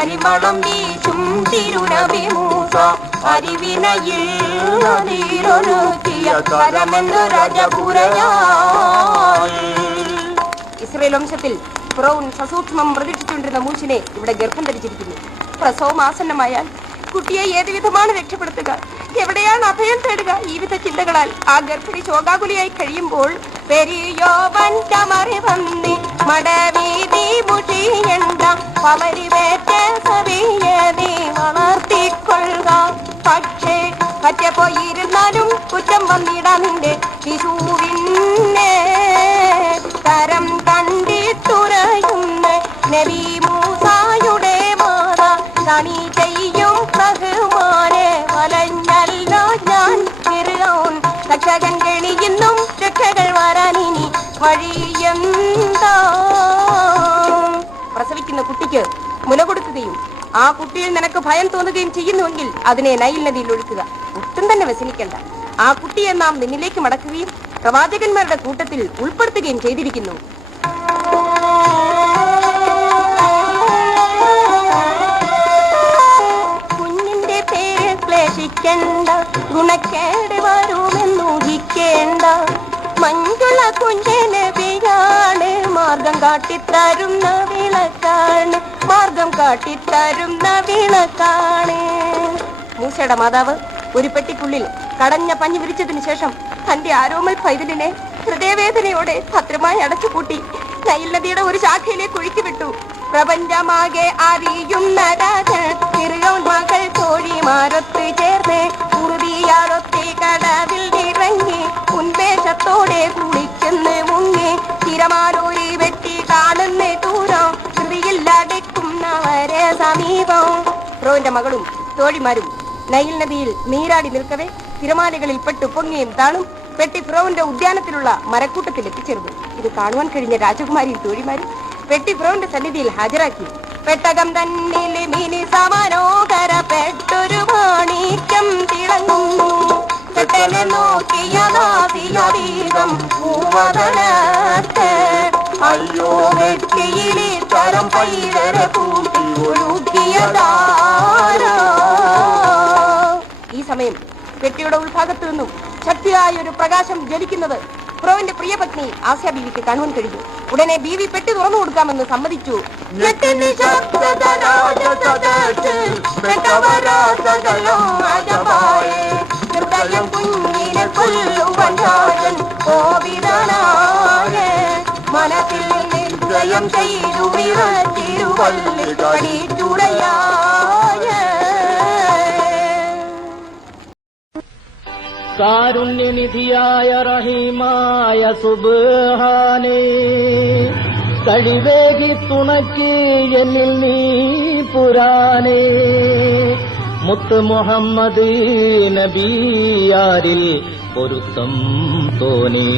പരിമളം വീശും തിരുനബി മൂസ അരിവിനയിൽ നീരൊരുക്കിയ കരമെന്നു രാജപുരയാൽ. ഇസ്രയേൽ വംശത്തിൽ ഫിറൗൻ സസൂക്ഷ്മം പ്രതീക്ഷിച്ചുകൊണ്ടിരുന്ന മൂശിനെ ഇവിടെ ഗർഭം ധരിച്ചിരിക്കുന്നു. പ്രസവം ആസന്നമായാൽ കുട്ടിയെ ഏത് വിധമാണ് രക്ഷപ്പെടുത്തുക, എവിടെയാണ് അഭയം തേടുക? ഈ വിധ ചിന്തകളാൽ ആ ഗർഭിണി ശോകാകുലിയായി കഴിയുമ്പോൾ പെരിയോവൻ ചമറി വന്നി മടവീതി മുഷിയണ്ട പമരിവേറ്റ സവിയതി വളർത്തിക്കൊള്ളുക. പക്ഷേ പറ്റപ്പോയിരുന്നാലും കുറ്റം വന്നിടാ നിന്റെ ശിശുവിനെ തരം കണ്ടിട്ടുറയുന്ന നബി മൂസായുടെ മാത കണി ചെയ്യും ബഹുമാനെ വലഞ്ഞല്ലോ ഞാൻ ഫിർഔൻ. രക്ഷകൻ കെണിയുന്നും രക്ഷകൾ വരാനിനി വഴിയെന്താ? പ്രസവിക്കുന്ന കുട്ടിക്ക് മുല കൊടുക്കുകയും ആ കുട്ടിയിൽ നിനക്ക് ഭയം തോന്നുകയും ചെയ്യുന്നുവെങ്കിൽ അതിനെ നൈൽ നദിയിൽ ഒഴുക്കുക. ഒട്ടും തന്നെ വ്യസനിക്കണ്ട. ആ കുട്ടിയെ നാം നിന്നിലേക്ക് മടക്കുകയും പ്രവാചകന്മാരുടെ കൂട്ടത്തിൽ ഉൾപ്പെടുത്തുകയും ചെയ്തിരിക്കുന്നു. കുഞ്ഞിന്റെ പേര് ക്ലേശിക്കേണ്ട, ഗുണക്കേട് വരുമെന്നൂഹിക്കേണ്ട. മഞ്ജുള കുഞ്ഞിന് പേരാണ്, മാർഗം കാട്ടിത്തരുന്ന വിളക്കാണ്, മാർഗം കാട്ടിത്തരുന്ന വിളക്കാണ്. മൂസയുടെ മാതാവ് ഒരു പെട്ടിക്കുള്ളിൽ കടഞ്ഞ പഞ്ഞു വിരിച്ചതിനു ശേഷം തന്റെ ആരോമൽ പൈതലിനെ ഹൃദയവേദനയോടെ ഭദ്രമായി അടച്ചുപൂട്ടി നൈൽ നദിയുടെ ഒരു ശാഖയിലേക്ക് ഒഴുക്കി വിട്ടു. പ്രപഞ്ചമാകെ അറിയുന്ന രാജൻ ഫിർഔൻ മകൾ തോഴിമാരൊത്ത് ചേർന്ന് ഉറുതിയാളൊത്തെ കടവിൽ ഇറങ്ങി ഉന്മേഷത്തോടെ കുളിച്ചെന്ന് മുങ്ങി തിരമാലൂരി വെട്ടി കാണുന്ന ദൂരം ഹൃതിയിൽ അടയ്ക്കുന്നവരെ സമീപം. ഫിർഔന്റെ മകളും തോഴിമാരും നൈൽ നദിയിൽ നീരാടി നിൽക്കവേ തിരമാലകളിൽ പെട്ടു പൊങ്ങിയും താണും പെട്ടി ഫിറൗന്റെ ഉദ്യാനത്തിലുള്ള മരക്കൂട്ടത്തിൽ എത്തിച്ചേർന്നു. ഇത് കാണുവാൻ കഴിഞ്ഞ രാജകുമാരിയും തോഴിമാരും പെട്ടി ഫിറൗന്റെ സന്നിധിയിൽ ഹാജരാക്കി. പെട്ടകം തന്നിൽ മിനി സമനോഹര പെട്ടൊരു മാണിക്യം തിളങ്ങുന്നു. പെട്ടനെ നോക്കിയതാതിയതീകം പൂവതലത്തെ അയ്യോ വെട്ടിയിലി തരം പൈതര കൂട്ടി ഒഴുകിയതാരോ. ഈ സമയം പെട്ടിയുടെ ഉൾഭാഗത്തു നിന്നും ശക്തിയായ ഒരു പ്രകാശം ജ്വലിക്കുന്നത് ഫിറൗന്റെ പ്രിയപത്നി ആസിയ ബീവിക്ക് കാണുവാൻ കഴിഞ്ഞു. ഉടനെ ബീവി പെട്ടി തുറന്നു കൊടുക്കാമെന്ന് സമ്മതിച്ചു. ഹൃദയം കുഞ്ഞിനെ കൊല്ലുവാൻ രാജൻ കോപിതനായ മനസ്സിൽ നിശ്ചയം ചെയ്തു തിരുവള്ളി കടിച്ചുടയായ. കാരുണ്യനിധിയായ റഹീമായ സുബ്ഹാനേ, കഴിവേകി തുണയ്ക്ക് എന്നിൽ നീ പുരാനേ. മുത്ത് മുഹമ്മദ് നബിയാരിൽ പൊരുത്തം തോന്നി.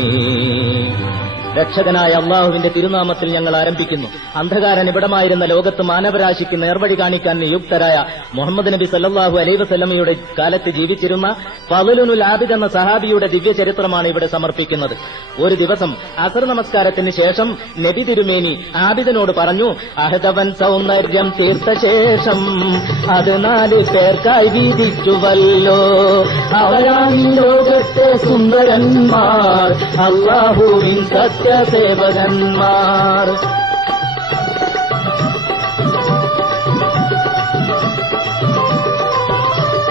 രക്ഷകനായ അള്ളാഹുവിന്റെ തിരുനാമത്തിൽ ഞങ്ങൾ ആരംഭിക്കുന്നു. അന്ധകാര നിബിഡമായിരുന്ന ലോകത്ത് മാനവരാശിക്ക് നേർവഴി കാണിക്കാൻ നിയുക്തരായ മുഹമ്മദ് നബി സല്ലല്ലാഹു അലൈഹി വസല്ലമയുടെ കാലത്ത് ജീവിച്ചിരുന്ന ഫളുലുൽ ആബിദ് എന്ന സഹാബിയുടെ ദിവ്യ ചരിത്രമാണ് ഇവിടെ സമർപ്പിക്കുന്നത്. ഒരു ദിവസം അസർ നമസ്കാരത്തിന് ശേഷം നബി തിരുമേനി ആബിദിനോട് പറഞ്ഞു, അഹദവൻ സൗന്ദര്യം തീർത്ത ശേഷം അത് 4 പേർക്കായി വീതിച്ചുവല്ലോ. അവരാണ് ലോകത്തെ സുന്ദരന്മാർ, അല്ലാഹുവിൻ സത്യസേവകന്മാർ.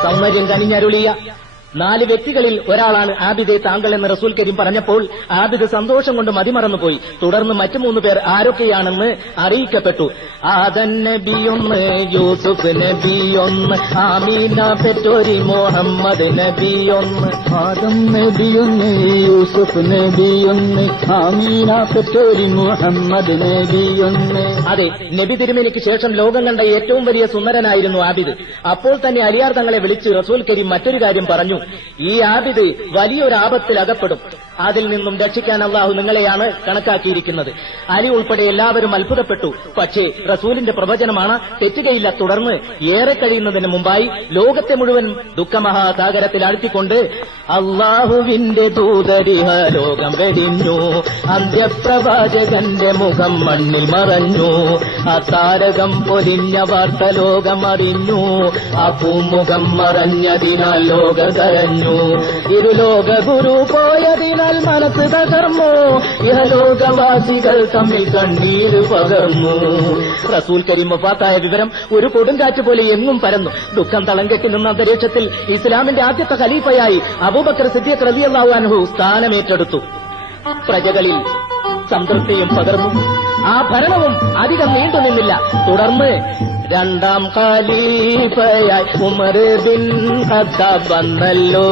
സൗന്ദര്യം കനിഞ്ഞരുളിയ 4 വ്യക്തികളിൽ ഒരാളാണ് ആബിദ് താങ്കൾ എന്ന് റസൂൽ കരീം പറഞ്ഞപ്പോൾ ആബിദ് സന്തോഷം കൊണ്ട് മതിമറന്നുപോയി. തുടർന്ന് മറ്റു 3 പേർ ആരൊക്കെയാണെന്ന് അറിയിക്കപ്പെട്ടു. ആദൻ നബിയൊന്ന്, യൂസുഫ് നബിയൊന്ന്, ആമീന പെറ്റോരി മുഹമ്മദ് നബിയൊന്ന്. ആദം നബിയൊന്ന്, യൂസുഫ് നബിയൊന്ന്, ആമീന പെറ്റോരി മുഹമ്മദ് നബിയൊന്ന്. അതെ, നബി തിരുമേനിക്ക് ശേഷം ലോകം കണ്ട ഏറ്റവും വലിയ സുന്ദരനായിരുന്നു ആബിദ്. അപ്പോൾ തന്നെ അലിയാർ തങ്ങളെ വിളിച്ച് റസൂൽ കരീം മറ്റൊരു കാര്യം പറഞ്ഞു. ഈ ആബിദ് വലിയൊരു ആപത്തിൽ അകപ്പെടും. അതിൽ നിന്നും രക്ഷിക്കാൻ അള്ളാഹു നിങ്ങളെയാണ് കണക്കാക്കിയിരിക്കുന്നത്. അലി ഉൾപ്പെടെ എല്ലാവരും അത്ഭുതപ്പെട്ടു. പക്ഷേ റസൂലിന്റെ പ്രവചനമാണ്, തെറ്റുകയില്ല. തുടർന്ന് ഏറെ കഴിയുന്നതിന് മുമ്പായി ലോകത്തെ മുഴുവൻ ദുഃഖമഹാസാഗരത്തിൽ ആഴ്ത്തിക്കൊണ്ട് അള്ളാഹുവിന്റെ ദൂതരിഹ ലോകം വെടിഞ്ഞു, അന്ത്യപ്രവാചകന്റെ മുഖം മണ്ണിൽ മറഞ്ഞു, ആ താരകം പൊലിഞ്ഞ വാർത്ത ലോകം അറിഞ്ഞു, ആ പൂമുഖം മറഞ്ഞതിനാൽ ലോക കരഞ്ഞു, ഇരുലോക ഗുരു പോയതിനാൽ മനസ്സ് തകർന്നു, ഇഹലോകവാസികൾ തമ്മിൽ കണ്ണീര് പകർന്നു. റസൂൽ കരീം വഫാത്തായ വിവരം ഒരു കൊടുങ്കാറ്റ് പോലെ എങ്ങും പരന്നു. ദുഃഖം തളം കെട്ടി നിന്ന അന്തരീക്ഷത്തിൽ ഇസ്ലാമിന്റെ ആദ്യത്തെ ഖലീഫയായി അബൂബക്കർ സിദ്ദീഖ് റളിയല്ലാഹു അൻഹു സ്ഥാനമേറ്റെടുത്തു. പ്രജകളിൽ സംതൃപ്തിയും പകർന്നു. ആ ഭരണവും അധികം നീണ്ടുനിന്നില്ല. തുടർന്ന് രണ്ടാം ഖലീഫയായി ഉമർ ബിൻ ഖത്താബ് വന്നല്ലോ,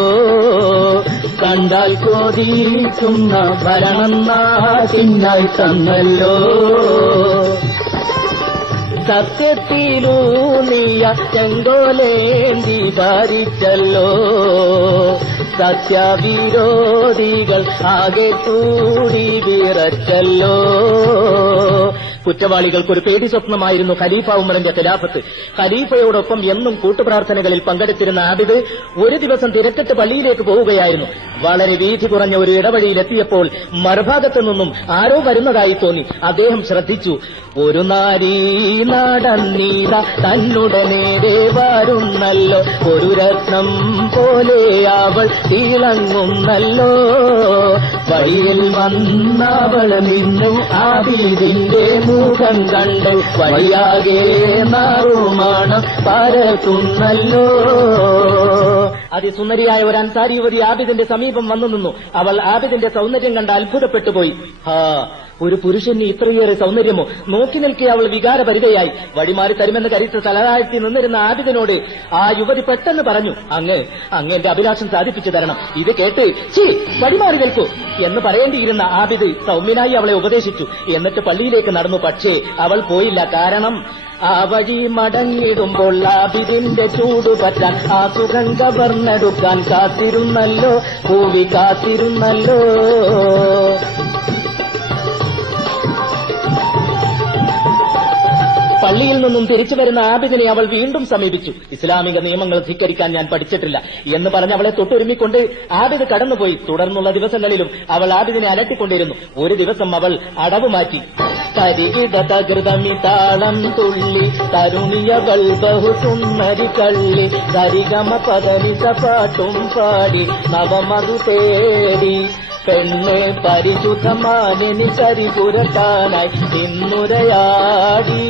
കണ്ടാൽ കൊതിക്കുന്ന ഭരണം നാട്ടിനായി തന്നല്ലോ, സത്യത്തിലൂന്നിയ ചെങ്കോലേന്തി ഭരിച്ചല്ലോ, സത്യവിരോധികൾ ആകെ കൂടി വിറച്ചല്ലോ. കുറ്റവാളികൾക്ക് ഒരു പേടി സ്വപ്നമായിരുന്നു ഖലീഫ ഉമറിന്റെ ഖിലാഫത്ത്. ഖലീഫയോടൊപ്പം എന്നും കൂട്ടുപ്രാർത്ഥനകളിൽ പങ്കെടുത്തിരുന്ന ആബിദ് ഒരു ദിവസം തിരക്കിട്ട് പള്ളിയിലേക്ക് പോവുകയായിരുന്നു. വളരെ വീതി കുറഞ്ഞ ഒരു ഇടവഴിയിലെത്തിയപ്പോൾ മറുഭാഗത്തു നിന്നും ആരോ വരുന്നതായി തോന്നി. അദ്ദേഹം ശ്രദ്ധിച്ചു. ഒരു നാരീ നടന്നീത തന്നുടെ നേരെ വരുന്നല്ലോ, ഒരു രത്നം പോലെ അവൾ തിളങ്ങുന്നല്ലോ, വഴിയിൽ വന്നവൾ നിന്നു ആബിദിന്റെ മുഖം കണ്ട് വഴിയാകെ നറുമണം പരത്തുന്നല്ലോ. അതിസുന്ദരിയായ ഒരു അൻസാരി യുവതി ആബിദിന്റെ സമീപം വന്നു നിന്നു. അവൾ ആബിദിന്റെ സൗന്ദര്യം കണ്ട് അത്ഭുതപ്പെട്ടുപോയി. ഒരു പുരുഷന് ഇത്രയേറെ സൗന്ദര്യമോ? നോക്കി നിൽക്കെ അവൾ വികാരപരിതയായി. വഴിമാറി തരുമെന്ന് കരുത്ത് തലതാഴ്ത്തി നിന്നിരുന്ന ആബിദിനോട് ആ യുവതി പെട്ടെന്ന് പറഞ്ഞു, അങ്ങ് എന്റെ അഭിലാഷം സാധിപ്പിച്ചു തരണം. ഇത് കേട്ട് വഴിമാറി നിൽക്കൂ എന്ന് പറയേണ്ടിയിരുന്ന ആബിദ് സൗമ്യനായി അവളെ ഉപദേശിച്ചു. എന്നിട്ട് പള്ളിയിലേക്ക് നടന്നു. പക്ഷേ അവൾ പോയില്ല. കാരണം ആ വഴി മടങ്ങിടുമ്പോൾ ആബിദിന്റെ ചൂട് പറ്റാൻ ആ സുഖം കവർന്നെടുക്കാൻ കാത്തിരുന്നല്ലോ, പൂവി കാത്തിരുന്നല്ലോ. പള്ളിയിൽ നിന്നും തിരിച്ചു വരുന്ന ആബിദിനെ അവൾ വീണ്ടും സമീപിച്ചു. ഇസ്ലാമിക നിയമങ്ങൾ ധിക്കരിക്കാൻ ഞാൻ പഠിച്ചിട്ടില്ല എന്ന് പറഞ്ഞ് അവളെ തൊട്ടൊരുമിക്കൊണ്ട് ആബിദ് കടന്നുപോയി. തുടർന്നുള്ള ദിവസങ്ങളിലും അവൾ ആബിദിനെ അലട്ടിക്കൊണ്ടിരുന്നു. ഒരു ദിവസം അവൾ അടവ് മാറ്റി. തരികിടതകൃതമിതാളം തുള്ളി തരുണിയവൾ ബഹുസുന്ദരി കള്ളി, സരിഗമ പദനിസ പാട്ടും പാടി നവമധു തേടി, പെണ്ണ് പരിശുദ്ധമാനി കരി പുരട്ടാനായി നിന്നുരയാടി.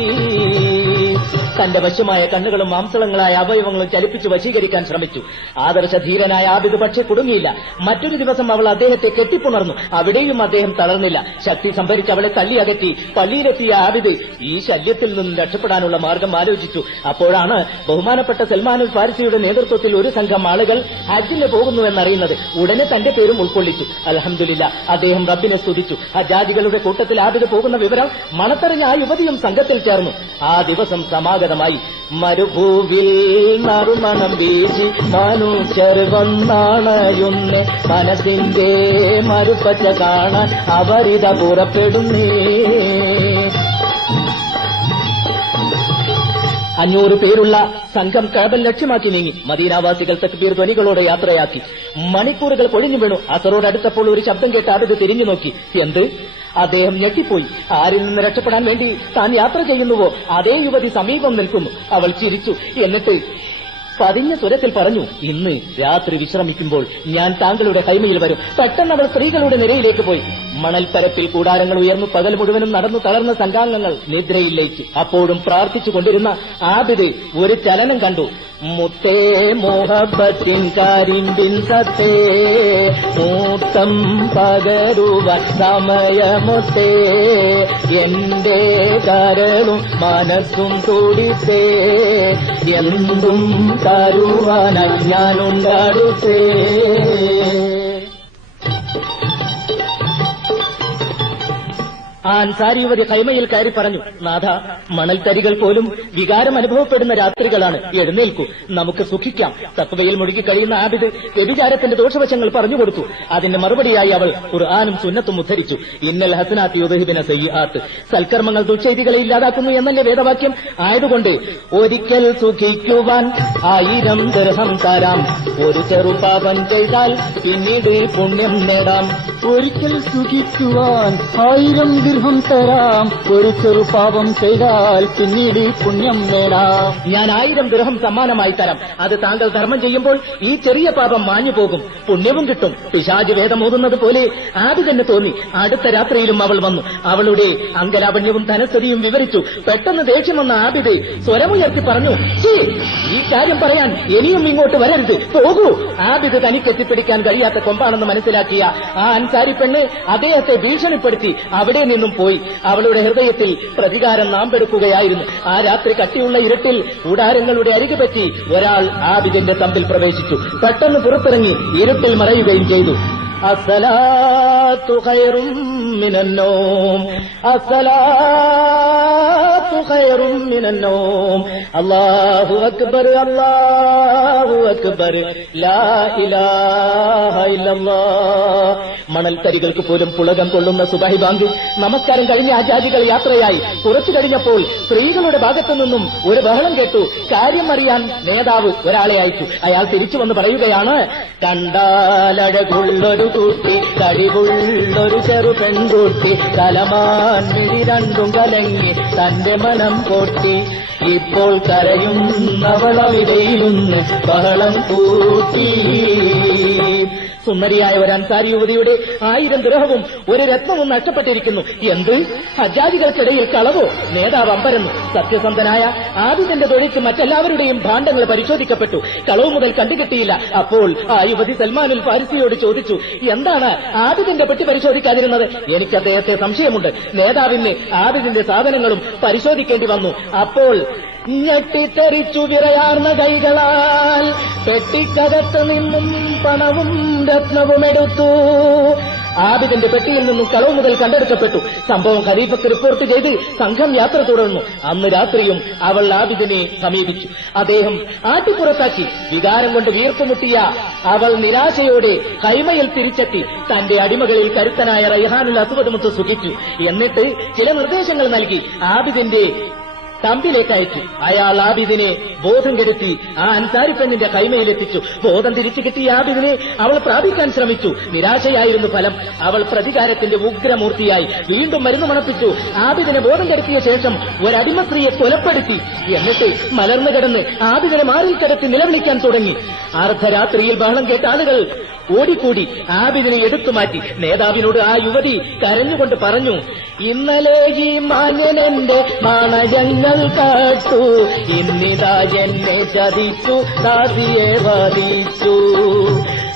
തന്റെ വശ്യമായ കണ്ണുകളും മാംസളങ്ങളായ അവയവങ്ങളും ചലിപ്പിച്ച് വശീകരിക്കാൻ ശ്രമിച്ചു. ആദർശധീരനായ ആബിദ് പക്ഷെ കുടുങ്ങിയില്ല. മറ്റൊരു ദിവസം അവൾ അദ്ദേഹത്തെ കെട്ടിപ്പുണർന്നു. അവിടെയും അദ്ദേഹം തളർന്നില്ല. ശക്തി സംഭരിച്ച് അവളെ തള്ളി അകറ്റി. പള്ളിയിലെത്തിയ ആബിദ് ഈ ശല്യത്തിൽ നിന്നും രക്ഷപ്പെടാനുള്ള മാർഗം ആലോചിച്ചു. അപ്പോഴാണ് ബഹുമാനപ്പെട്ട സൽമാനുൽ ഫാരിസിയുടെ നേതൃത്വത്തിൽ ഒരു സംഘം ആളുകൾ ഹജ്ജിന് പോകുന്നുവെന്നറിയുന്നത്. ഉടനെ തന്റെ പേരും ഉൾക്കൊള്ളിച്ചു. അൽഹംദുലില്ലാ, അദ്ദേഹം റബ്ബിനെ സ്തുതിച്ചു. ഹജ്ജാജികളുടെ കൂട്ടത്തിൽ ആബിദ് പോകുന്ന വിവരം മണത്തറിഞ്ഞ ആ യുവതിയും സംഘത്തിൽ ചേർന്നു. ആ ദിവസം സമാഗതമായി. മരുഭൂവിൽ നറുമണം വീശി മനുഷ്യർ വന്നാണയുന്നേ, മനസ്സിന്റെ മറുപച്ച കാണാൻ അവരിത പുറപ്പെടുന്നേ. 500 പേരുള്ള സംഘം കഅബ ലക്ഷ്യമാക്കി നീങ്ങി. മദീനാവാസികൾ തക്ബീർ ധ്വനികളോടെ യാത്രയാക്കി. മണിക്കൂറുകൾ കൊഴിഞ്ഞു വീണു. അസറോടടുത്തപ്പോൾ ഒരു ശബ്ദം കേട്ട് ആബിദ് തിരിഞ്ഞു നോക്കി. എന്ത്? അദ്ദേഹം ഞെട്ടിപ്പോയി. ആരിൽ നിന്ന് രക്ഷപ്പെടാൻ വേണ്ടി താൻ യാത്ര ചെയ്യുന്നുവോ അതേ യുവതി സമീപം നിൽക്കുന്നു. അവൾ ചിരിച്ചു. എന്നിട്ട് പതിഞ്ഞ സ്വരത്തിൽ പറഞ്ഞു, ഇന്ന് രാത്രി വിശ്രമിക്കുമ്പോൾ ഞാൻ താങ്കളുടെ കൈമയിൽ വരും. പെട്ടെന്ന് അവൾ സ്ത്രീകളുടെ നിരയിലേക്ക് പോയി. മണൽപ്പരപ്പിൽ കൂടാരങ്ങൾ ഉയർന്നു. പകൽ മുഴുവനും നടന്നു തളർന്ന സംഘാംഗങ്ങൾ നിദ്രയിൽ ലയിച്ചു. അപ്പോഴും പ്രാർത്ഥിച്ചുകൊണ്ടിരുന്ന ആബിദ് ഒരു ചലനം കണ്ടു. മുത്തേ മോഹബത്തിൻ കരിമ്പിൻ സത്തേ, മൂത്തം പകരുവാൻ സമയമൊത്തേ, എന്റെ കരളും മനസ്സും തുടിത്തേ, എന്തും തരുവാനായി ഞാനുണ്ടടുത്തേ. ആ അൻസാരി യുവതി ഖൈമയിൽ കയറി പറഞ്ഞു, നാഥ, മണൽത്തരികൾ പോലും വികാരം അനുഭവപ്പെടുന്ന രാത്രികളാണ്, എഴുന്നേൽക്കൂ, നമുക്ക് സുഖിക്കാം. തഖ്വയിൽ മുഴുകി കഴിയുന്ന ആബിദ് വ്യഭിചാരത്തിന്റെ ദോഷവശങ്ങൾ പറഞ്ഞുകൊടുത്തു. അതിന്റെ മറുപടിയായി അവൾ ഖുർആനും സുന്നത്തും ഉദ്ധരിച്ചു. ഇന്നൽ ഹസനാത്തി യുദ്ഹിബിന സയ്യിആത്ത്, സൽക്കർമ്മങ്ങൾ ദുശ്ചെയ്തികളെ ഇല്ലാതാക്കുന്നു എന്നല്ലേ വേദവാക്യം. ആയതുകൊണ്ട് ഒരിക്കൽ സുഖിക്കുവാൻ 1000 ദിർഹം തരാം, ഒരു ചെറുപാപം ചെയ്താൽ പിന്നീട് പുണ്യം നേടാം. ഒരിക്കൽ സുഖിക്കുവാൻ 1000 ദിർഹം തരാം, ഒരു ചെറുപാപം ചെയ്താൽ പിന്നീട് പുണ്യം നേടാം. ഞാൻ 1000 ദിർഹം സമ്മാനമായി തരാം. അത് താങ്കൾ ധർമ്മം ചെയ്യുമ്പോൾ ഈ ചെറിയ പാപം മാഞ്ഞു പോകും, പുണ്യവും കിട്ടും. പിശാച് വേദമോതുന്നത് പോലെ ആബിദിന് തോന്നി. അടുത്ത രാത്രിയിലും അവൾ വന്നു. അവളുടെ അങ്കലാവണ്യവും ധനസ്ഥിതിയും വിവരിച്ചു. പെട്ടെന്ന് ദേഷ്യം വന്ന ആബിദ് സ്വരമുയർത്തി പറഞ്ഞു, ഈ കാര്യം പറയാൻ ഇനിയും ഇങ്ങോട്ട് വരരുത്, പോകൂ. ആബിദ് തനിക്ക് എത്തിപ്പിടിക്കാൻ കഴിയാത്ത കൊമ്പാണെന്ന് മനസ്സിലാക്കിയ ആ അൻസാരി പെണ്ണ് അദ്ദേഹത്തെ ഭീഷണിപ്പെടുത്തി അവിടെ നിന്നും പോയി. അവളുടെ ഹൃദയത്തിൽ പ്രതികാരം നാമ്പെടുക്കുകയായിരുന്നു. ആ രാത്രി കട്ടിയുള്ള ഇരുട്ടിൽ കൂടാരങ്ങളുടെ അരികു പറ്റി ഒരാൾ ആബിദിന്റെ തമ്പിൽ പ്രവേശിച്ചു. പെട്ടെന്ന് പുറത്തിറങ്ങി ഇരുട്ടിൽ മറയുകയും ചെയ്തു. അസ്സലാത്തു ഖൈറും മിനന്നൗം, അസ്സലാത്തു ഖൈറും മിനന്നൗം, അല്ലാഹു അക്ബർ, അല്ലാഹു അക്ബർ, ലാ ഇലാഹ ഇല്ലല്ലാഹ്. മണൽത്തരികൾക്ക് പോലും പുളകം കൊള്ളുന്ന സുബഹി ബാങ്ക് നമസ്കാരം കഴിഞ്ഞ ആചാരികൾ യാത്രയായി. കുറച്ചു കഴിഞ്ഞപ്പോൾ സ്ത്രീകളുടെ ഭാഗത്തു നിന്നും ഒരു ബഹളം കേട്ടു. കാര്യം അറിയാൻ നേതാവ് ഒരാളെ അയച്ചു. അയാൾ തിരിച്ചു വന്ന് പറയുകയാണ്, കണ്ടാലഴകുള്ളൊരു കുട്ടി, കഴിവുള്ളൊരു ചെറു പെൺകുട്ടി, കലമാൻ മിഴി രണ്ടും കലങ്ങി തന്റെ മനം പൊട്ടി, ഇപ്പോൾ കരയുന്നവളവിടെയിരുന്ന് ബഹളം കൂട്ടി. സുന്ദരിയായ ഒരു അൻസാരി യുവതിയുടെ 1000 ദിർഹവും ഒരു രത്നവും നഷ്ടപ്പെട്ടിരിക്കുന്നു. എന്ത്? ഹജ്ജാജികൾക്കിടയിൽ കളവോ? നേതാവ് അമ്പരന്നു. സത്യസന്ധനായ ആബിദിന്റെ തൊഴിക്ക് മറ്റെല്ലാവരുടെയും ഭാണ്ഡങ്ങൾ പരിശോധിക്കപ്പെട്ടു. കളവ് മുതൽ കണ്ടുകിട്ടിയില്ല. അപ്പോൾ ആ യുവതി സൽമാനുൽ ഫാരിസിയോട് ചോദിച്ചു, എന്താണ് ആബിദിന്റെ പെട്ടി പരിശോധിക്കാതിരുന്നത്? എനിക്ക് അദ്ദേഹത്തെ സംശയമുണ്ട്. നേതാവിന് ആബിദിന്റെ സാധനങ്ങളും പരിശോധിക്കേണ്ടി വന്നു. അപ്പോൾ ഞെട്ടിത്തെറിച്ചു വിറയാർന്ന കൈകളാൽ പെട്ടിക്കകത്ത് നിന്നും പണവും രത്നവും എടുത്തു. ആബിദിന്റെ പെട്ടിയിൽ നിന്നും കളവ് മുതൽ കണ്ടെടുക്കപ്പെട്ടു. സംഭവം ഖലീഫക്ക് റിപ്പോർട്ട് ചെയ്ത് സംഘം യാത്ര തുടർന്നു. അന്ന് രാത്രിയും അവൾ ആബിദിനെ സമീപിച്ചു. അദ്ദേഹം ആട്ടിപ്പുറത്താക്കി. വികാരം കൊണ്ട് വീർപ്പുമുട്ടിയ അവൾ നിരാശയോടെ ഖൈമയിൽ തിരിച്ചെത്തി. തന്റെ അടിമകളിൽ കരുത്തനായ റൈഹാനുൽ അസ്വദ് മുത്ത് സുഖിച്ചു. എന്നിട്ട് ചില നിർദ്ദേശങ്ങൾ നൽകി ആബിദിന്റെ തമ്പിലേക്ക് അയച്ചു. അയാൾ ആബിദിനെ ബോധം കെടുത്തി ആ അൻസാരി പെണ്ണിന്റെ കൈമയിലെത്തിച്ചു. ബോധം തിരിച്ചു കിട്ടിയ ആബിദിനെ അവൾ പ്രാപിക്കാൻ ശ്രമിച്ചു. നിരാശയായിരുന്നു ഫലം. അവൾ പ്രതികാരത്തിന്റെ ഉഗ്രമൂർത്തിയായി വീണ്ടും മരുന്ന് മണപ്പിച്ചു. ആബിദിനെ ബോധം കെടുത്തിയ ശേഷം ഒരടിമ സ്ത്രീയെ കൊലപ്പെടുത്തി. എന്നിട്ട് മലർന്നു കിടന്ന് ആബിദിനെ മാറിൽ കിടത്തി നിലവിളിക്കാൻ തുടങ്ങി. അർദ്ധരാത്രിയിൽ ബഹളം കേട്ട ആളുകൾ ഓടിക്കൂടി ആബിദിനെ എടുത്തുമാറ്റി. നേതാവിനോട് ആ യുവതി കരഞ്ഞുകൊണ്ട് പറഞ്ഞു, ഇന്നലെ ഈ മാന്യനെന്റെ മാണജങ്ങൾ കാട്ടു, ഇന്നിതാ എന്നെ ചതിച്ചു, ദാസിയെ വധിച്ചു.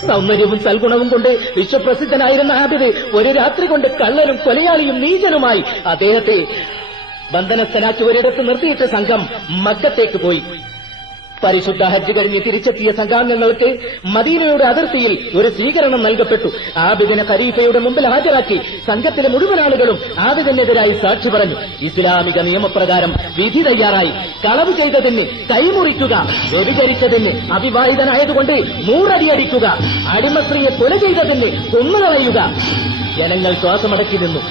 സൗന്ദര്യവും സൽഗുണവും കൊണ്ട് വിശ്വപ്രസിദ്ധനായിരുന്ന ആബിദ് ഒരു രാത്രി കൊണ്ട് കള്ളനും കൊലയാളിയും നീചനുമായി. അദ്ദേഹത്തെ ബന്ധനസ്ഥനാക്കി ഒരിടത്ത് നിർത്തിയിട്ട് സംഘം മക്കത്തേക്ക് പോയി. പരിശുദ്ധ ഹജ്ജ് കഴിഞ്ഞ് തിരിച്ചെത്തിയ സംഘാംഗങ്ങൾക്ക് മദീനയുടെ അതിർത്തിയിൽ ഒരു സ്വീകരണം നൽകപ്പെട്ടു. ആബിദിനെ ഖലീഫയുടെ മുമ്പിൽ ഹാജരാക്കി. സംഘത്തിലെ മുഴുവൻ ആളുകളും ആബിദിനെതിരായി സാക്ഷി പറഞ്ഞു. ഇസ്ലാമിക നിയമപ്രകാരം വിധി തയ്യാറായി. കളവ് ചെയ്തതിന് കൈമുറിക്കുക, വ്യഭിചരിച്ചതിന് അവിവാഹിതനായതുകൊണ്ട് 100 അടി അടിക്കുക, അടിമസ്ത്രീയെ കൊല ചെയ്തതിന് കൊന്നുകളയുക. ജനങ്ങൾ ശ്വാസമടക്കി നിന്നു.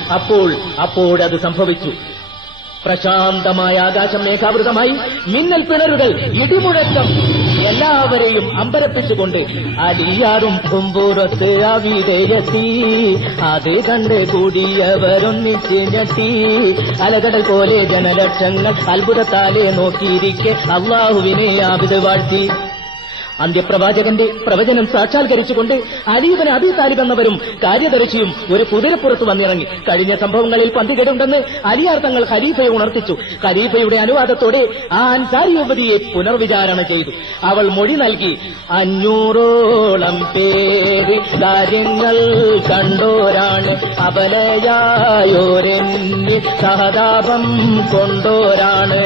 അപ്പോഴത് സംഭവിച്ചു. പ്രശാന്തമായ ആകാശം മേഘാവൃതമായി. മിന്നൽ പിണറുകൾ, ഇടിമുഴക്കം എല്ലാവരെയും അമ്പരപ്പിച്ചുകൊണ്ട് അടിയാറും കുമ്പുറത്ത് അവിടെയെത്തി. അത് കണ്ട് കൂടിയവരൊന്നിച്ച് ഞെട്ടി. അലകടൽ പോലെ ജനലക്ഷങ്ങൾ അത്ഭുതത്താലെ നോക്കിയിരിക്കെ അല്ലാഹുവിനെ ആബിദ് വാഴ്ത്തി. അന്ത്യപ്രവാചകന്റെ പ്രവചനം സാക്ഷാത്കരിച്ചുകൊണ്ട് അലി ഇബ്നു അബീ താലിബ് എന്നവരും കാര്യദർശിയും ഒരു കുതിരപ്പുറത്ത് വന്നിറങ്ങി. കഴിഞ്ഞ സംഭവങ്ങളിൽ പന്തികേടുണ്ടെന്ന് അലിയാർ തങ്ങൾ ഖലീഫയെ ഉണർത്തിച്ചു. ഖലീഫയുടെ അനുവാദത്തോടെ ആ അൻസാരി യുവതിയെ പുനർവിചാരണ ചെയ്തു. അവൾ മൊഴി നൽകി. 500ഓളം പേര് കാര്യങ്ങൾ കണ്ടോരാണ്, അബലയായോരെന്നിൽ സഹതാപം കൊണ്ടോരാണ്.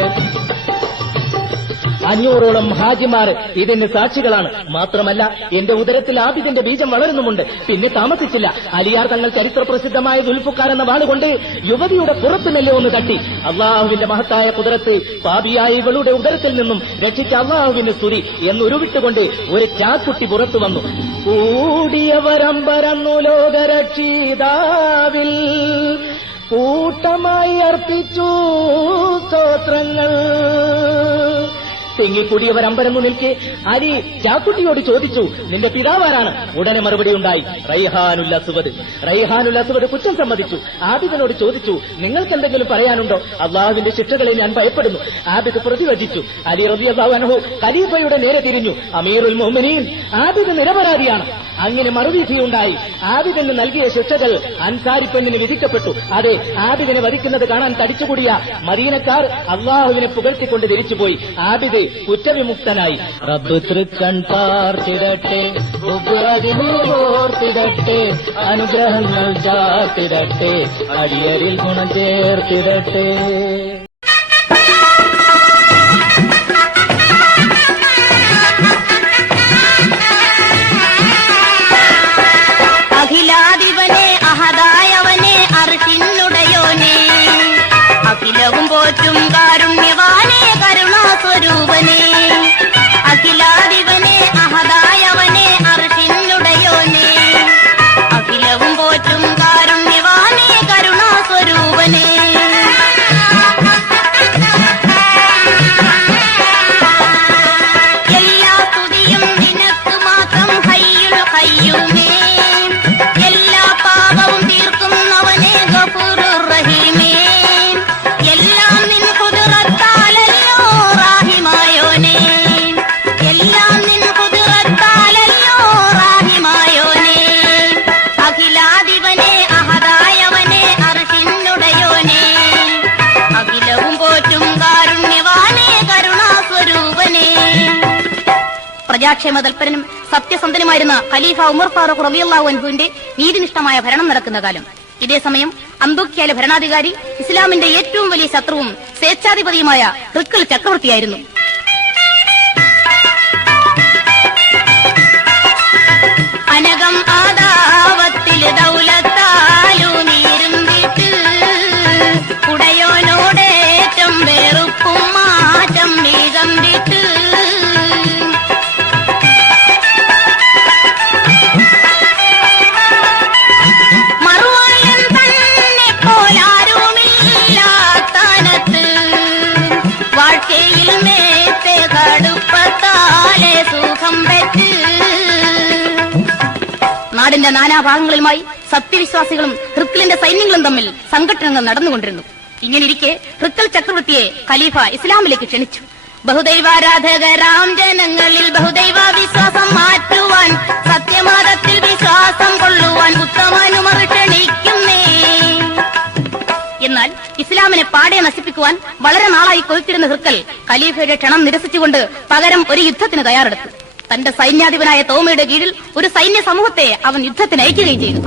500ഓളം ഹാജിമാർ ഇതിന് സാക്ഷികളാണ്. മാത്രമല്ല എന്റെ ഉദരത്തിൽ ആബിദിന്റെ ബീജം വളരുന്നുമുണ്ട്. പിന്നെ താമസിച്ചില്ല, അലിയാർ തങ്ങൾ ചരിത്ര പ്രസിദ്ധമായ ദുൽഫുക്കാർ എന്ന വാളുകൊണ്ട് യുവതിയുടെ പുറത്ത് മെല്ലെ ഒന്ന് തട്ടി. അള്ളാഹുവിന്റെ മഹത്തായ കുദരത്ത് പാപിയായ ഇവളുടെ ഉദരത്തിൽ നിന്നും രക്ഷിച്ച അള്ളാഹുവിന് സ്തുതി എന്നുരുവിട്ടുകൊണ്ട് ഒരു ചാക്കുട്ടി പുറത്തു വന്നു. കൂടിയവരമ്പരന്നു ലോകരക്ഷിതാവിൽ കൂട്ടമായി അർപ്പിച്ചു സ്തോത്രങ്ങൾ. തിങ്ങിക്കൂടിയവരമ്പരന്നു നിൽക്കെ അലി ചാക്കുട്ടിയോട് ചോദിച്ചു, നിന്റെ പിതാവാരാണ്? ഉടനെ മറുപടി ഉണ്ടായി, റൈഹാനുൽ അസ്വദ്. റൈഹാനുൽ അസ്വദ് കുറ്റം സമ്മതിച്ചു. ആബിദിനോട് ചോദിച്ചു, നിങ്ങൾക്ക് എന്തെങ്കിലും പറയാനുണ്ടോ? അള്ളാഹുവിന്റെ ശിക്ഷകളെ ഞാൻ ഭയപ്പെടുന്നു. ആബിദ് പ്രതിവചിച്ചു. അലി റളിയല്ലാഹു അൻഹു ഖലീഫയുടെ നേരെ തിരിഞ്ഞു. അമീറുൽ മുഅ്മിനീൻ, ആബിദ് നിരപരാധിയാണ്. അങ്ങനെ മറുവിധിയുണ്ടായി. ആബിദിന് നൽകിയ ശിക്ഷകൾ അൻസാരി പെണ്ണിന് വിധിക്കപ്പെട്ടു. അതെ, ആബിദിനെ വധിക്കുന്നത് കാണാൻ തടിച്ചുകൂടിയ മദീനക്കാർ അള്ളാഹുവിനെ പുകഴ്ത്തിക്കൊണ്ട് തിരിച്ചുപോയി. ആബിദ് കുറ്റവിമുക്തനായി. റബ്ബ് തൃക്കൺ പാർത്തിടട്ടെ, ഓർത്തിടട്ടെ, അനുഗ്രഹങ്ങൾ ചാർത്തിടട്ടെ, അടിയരിൽ ഗുണം ചേർത്തിടട്ടെ. അഖിലാധിപനെ അഹദായവനെ അർശിനുടയോനെ, അഖിലവും പോറ്റും കാരുണ്യവാനെ കരുണാസ്വരൂപനെ. അഖിലാധിപനെ അഹദായവനെ അർശിനുടയോനെ, അഖിലവും പോറ്റും കാരുണ്യവാനെ കരുണാസ്വരൂപനെ. എല്ലാ സ്തുതിയും നിനക്ക് മാത്രം ഹയ്യുൽ ഖയ്യൂമേ, എല്ലാ പാപവും തീർക്കുന്നവനെ ഗഫൂറുർ റഹീമേ. എല്ലാം നിൻ ഖുദ്റത്താലല്ലോ റാഹിമായോനെ, എല്ലാം നിൻ ഖുദ്റത്താലല്ലോ റാഹിമായോനെ. അഖിലാധിപനെ അഹദായവനെ അർശിനുടയോനെ, അഖിലവും പോറ്റും കാരുണ്യവാനെ കരുണാസ്വരൂപനെ. പ്രജാക്ഷേമ തൽപരനും സത്യസന്ധനുമായിരുന്ന ഖലീഫ ഉമർ ഫാറൂഖ് റളിയല്ലാഹു അൻഹുവിന്റെ നീതിനിഷ്ഠമായ ഭരണം നടക്കുന്ന കാലം. ഇതേസമയം അന്തോക്യയിലെ ഭരണാധികാരി ഇസ്ലാമിന്റെ ഏറ്റവും വലിയ ശത്രുവും സ്വേച്ഛാധിപതിയുമായ ഹൃക്കൽ ചക്രവർത്തിയായിരുന്നു. അനകം ആദാവത്തിൽ ദൗലത്താലു നീരും വിട്ട്, ഉടയോനോടേറ്റം വെറുപ്പും മാറ്റം വീതം വിട്ട്. മറുവായൻ തന്നെ പോലാരുമില്ലാത്താനത്ത്, വാഴ്ചയിൽ മേത്തെ കടുപ്പത്താലെ സുഖം പെറ്റ്. നാടിന്റെ നാനാഭാഗങ്ങളിലുമായി സത്യവിശ്വാസികളും ഹൃക്കലിന്റെ സൈന്യങ്ങളും തമ്മിൽ സംഘട്ടനങ്ങൾ നടന്നുകൊണ്ടിരുന്നു. ഇങ്ങനെയിരിക്കെ ഹൃക്കൽ ചക്രവർത്തിയെ ഖലീഫ ഇസ്ലാമിലേക്ക് ക്ഷണിച്ചു. ബഹുദൈവാരാധകരാം ജനങ്ങളിൽ ബഹുദൈവ വിശ്വാസം മാറ്റുവാൻ, സത്യമതത്തിൽ വിശ്വാസം കൊള്ളുവാൻ ഉത്തമനുമർ ക്ഷണിക്കുന്നേ. എന്നാൽ ഇസ്ലാമിനെ പാടെ നശിപ്പിക്കുവാൻ വളരെ നാളായി കൊതിച്ചിരുന്ന ഹൃക്കൽ ഖലീഫയുടെ ക്ഷണം നിരസിച്ചുകൊണ്ട് പകരം ഒരു യുദ്ധത്തിന് തയ്യാറെടുത്തു. തന്റെ സൈന്യാധിപനായ തോമയുടെ കീഴിൽ ഒരു സൈന്യ സമൂഹത്തെ അവൻ യുദ്ധത്തിന് അയക്കുകയും ചെയ്തു.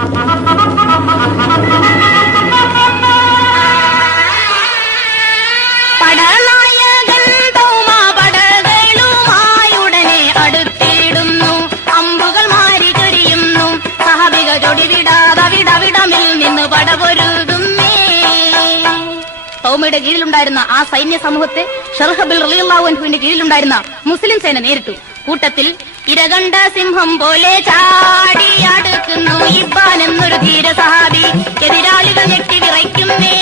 പടനായകൻ തോമ പടകളുമായുടനെ അടുത്തിടുന്നു, അമ്പുകൾ മാറി ചൊരിയുന്നു, സഹബിക ചൊടിവിടാതവിടവിടമിൽ നിന്ന് പടപൊരുതുന്നേ. തോമയുടെ കീഴിലുണ്ടായിരുന്ന ആ സൈന്യ സമൂഹത്തെ ഷർഹബിൽ റളിയല്ലാഹു അൻഹുവിന്റെ കീഴിലുണ്ടായിരുന്ന മുസ്ലിം സേന നേരിട്ടു. കൂട്ടത്തിൽ ഇരകണ്ട സിംഹം പോലെ ചാടി അടുക്കുന്നു ഇബ്ബാൻ എന്നൊരു ധീര സഹാബി. എതിരാളികൾ ഞെട്ടി വിറയ്ക്കുന്നേ.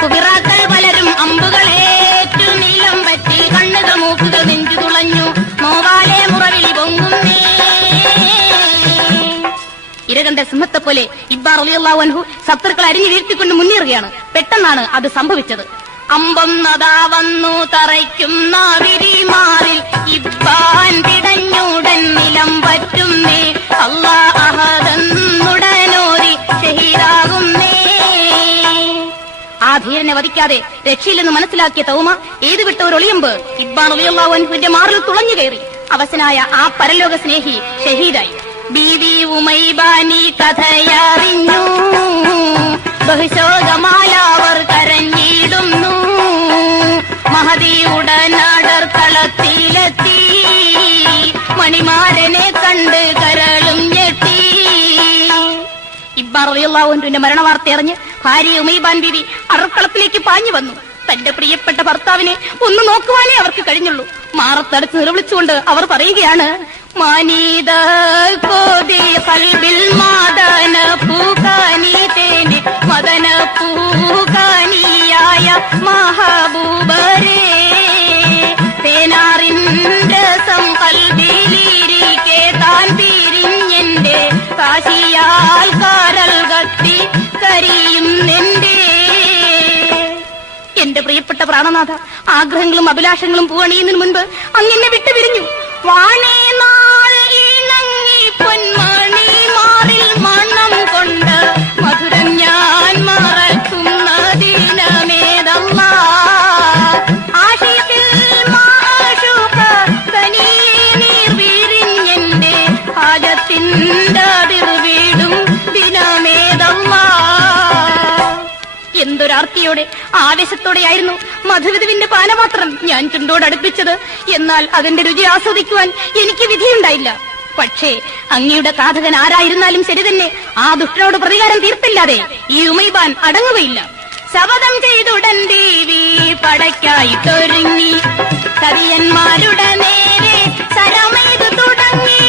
കുബിറാക്കൾ പലരും അമ്പുകളേറ്റു നീളം പറ്റി, കണ്ണുകൾ മൂക്കുകൾ നെഞ്ചു തുളഞ്ഞു, നോവാലെ മുറവിളി പൊങ്ങുന്നേ. ഇരകണ്ട സിംഹത്തെ പോലെ ഇബ്ബാൻ റളിയല്ലാഹു അൻഹു ശത്രുക്കളെ അരിഞ്ഞു വീഴ്ത്തിക്കൊണ്ട് മുന്നേറുകയാണ്. പെട്ടെന്നാണ് അത് സംഭവിച്ചത്. അമ്പൊന്നതാ വന്നു തറയ്ക്കുന്ന വിരിമാറിൽ ഇബ്ബാൻ പിടഞ്ഞുടൻ നിലം പറ്റുന്നേ. അല്ലാഹ് അഹദെന്നുടനോതി ഷഹീദാകുന്നേ. ആ ധീരനെ വധിക്കാതെ രക്ഷയില്ലെന്ന് മനസ്സിലാക്കിയ തൗമ ഏതു വിട്ട ഒരു ഒളിയമ്പ് ഇബ്ബാൻ റളിയല്ലാഹു അൻഹുവിന്റെ മാറിൽ തുളഞ്ഞു കയറി. അവസനായ ആ പരലോക സ്നേഹി ഷഹീദായി. ബീവി ഉമൈബാനി കഥയറിഞ്ഞു, ബഹുശോകമാലാവർ കരഞ്ഞിടുന്നു. മഹദി ഉടനടർ കളത്തിലെത്തി, മണിമാരനെ കണ്ട് കരളും ഞെട്ടി. ഇബ്ബാർ റളിയല്ലാഹു അൻഹുവിന്റെ മരണവാർത്ത അറിഞ്ഞ് ഭാര്യ ഉമൈബാൻ ബീവി അറക്കളത്തിലേക്ക് പാഞ്ഞു വന്നു. തന്റെ പ്രിയപ്പെട്ട ഭർത്താവിനെ ഒന്ന് നോക്കുവാനേ അവർക്ക് കഴിഞ്ഞുള്ളൂ. മാറത്തടച്ച് നിലവിളിച്ചുകൊണ്ട് അവർ പറയുകയാണ്, മാനീത കോതി കൽബിൽ മാദന പൂക്കാനി തേനെ മദന പൂക്കാനിയായ മഹബൂബരേ, തേനാറിന്റെ കൽബിലിരിക്കെ താൻ തിരിഞ്ഞെന്റെ കാശിയാൽ കാരൽ കത്തി കരിയുന്നെന്റെ. എന്റെ പ്രിയപ്പെട്ട പ്രാണനാഥ, ആഗ്രഹങ്ങളും അഭിലാഷങ്ങളും പൂവണിയുന്നതിന് മുൻപ് അങ്ങനെ വിട്ടുപിരിഞ്ഞു. വാണേ നാൾ ഇണങ്ങി പൊന്മണി മാറിൽ മണം കൊണ്ട് മധുരം ഞാൻ മറക്കുന്ന ദിനമേതല്ലാ. ആശയത്തിൽ മാശുക തനിനീർ വിരിഞ്ഞെന്റെ ഹാജത്തിന്റെ അതിർവീടും ദിനമേതല്ലാ. എന്തൊരാർത്തിയോടെ ആവേശത്തോടെയായിരുന്നു മധുവിധുവിന്റെ പാനപാത്രം ഞാൻ ചുണ്ടോട് അടുപ്പിച്ചത്. എന്നാൽ അതിന്റെ രുചി ആസ്വദിക്കുവാൻ എനിക്ക് വിധിയുണ്ടായില്ല. പക്ഷേ അങ്ങയുടെ കാഥകൻ ആരായിരുന്നാലും ശരി തന്നെ, ആ ദുഷ്ടനോട് പ്രതികാരം തീർപ്പില്ലാതെ ഈ ഉമൈബാൻ അടങ്ങുകയില്ല. ശപഥം ചെയ്തുടൻ ദേവി പടയ്ക്കായിട്ടൊരുങ്ങി, കവിയന്മാരുടെ നേരെ ശരമെയ്തു തുടങ്ങി.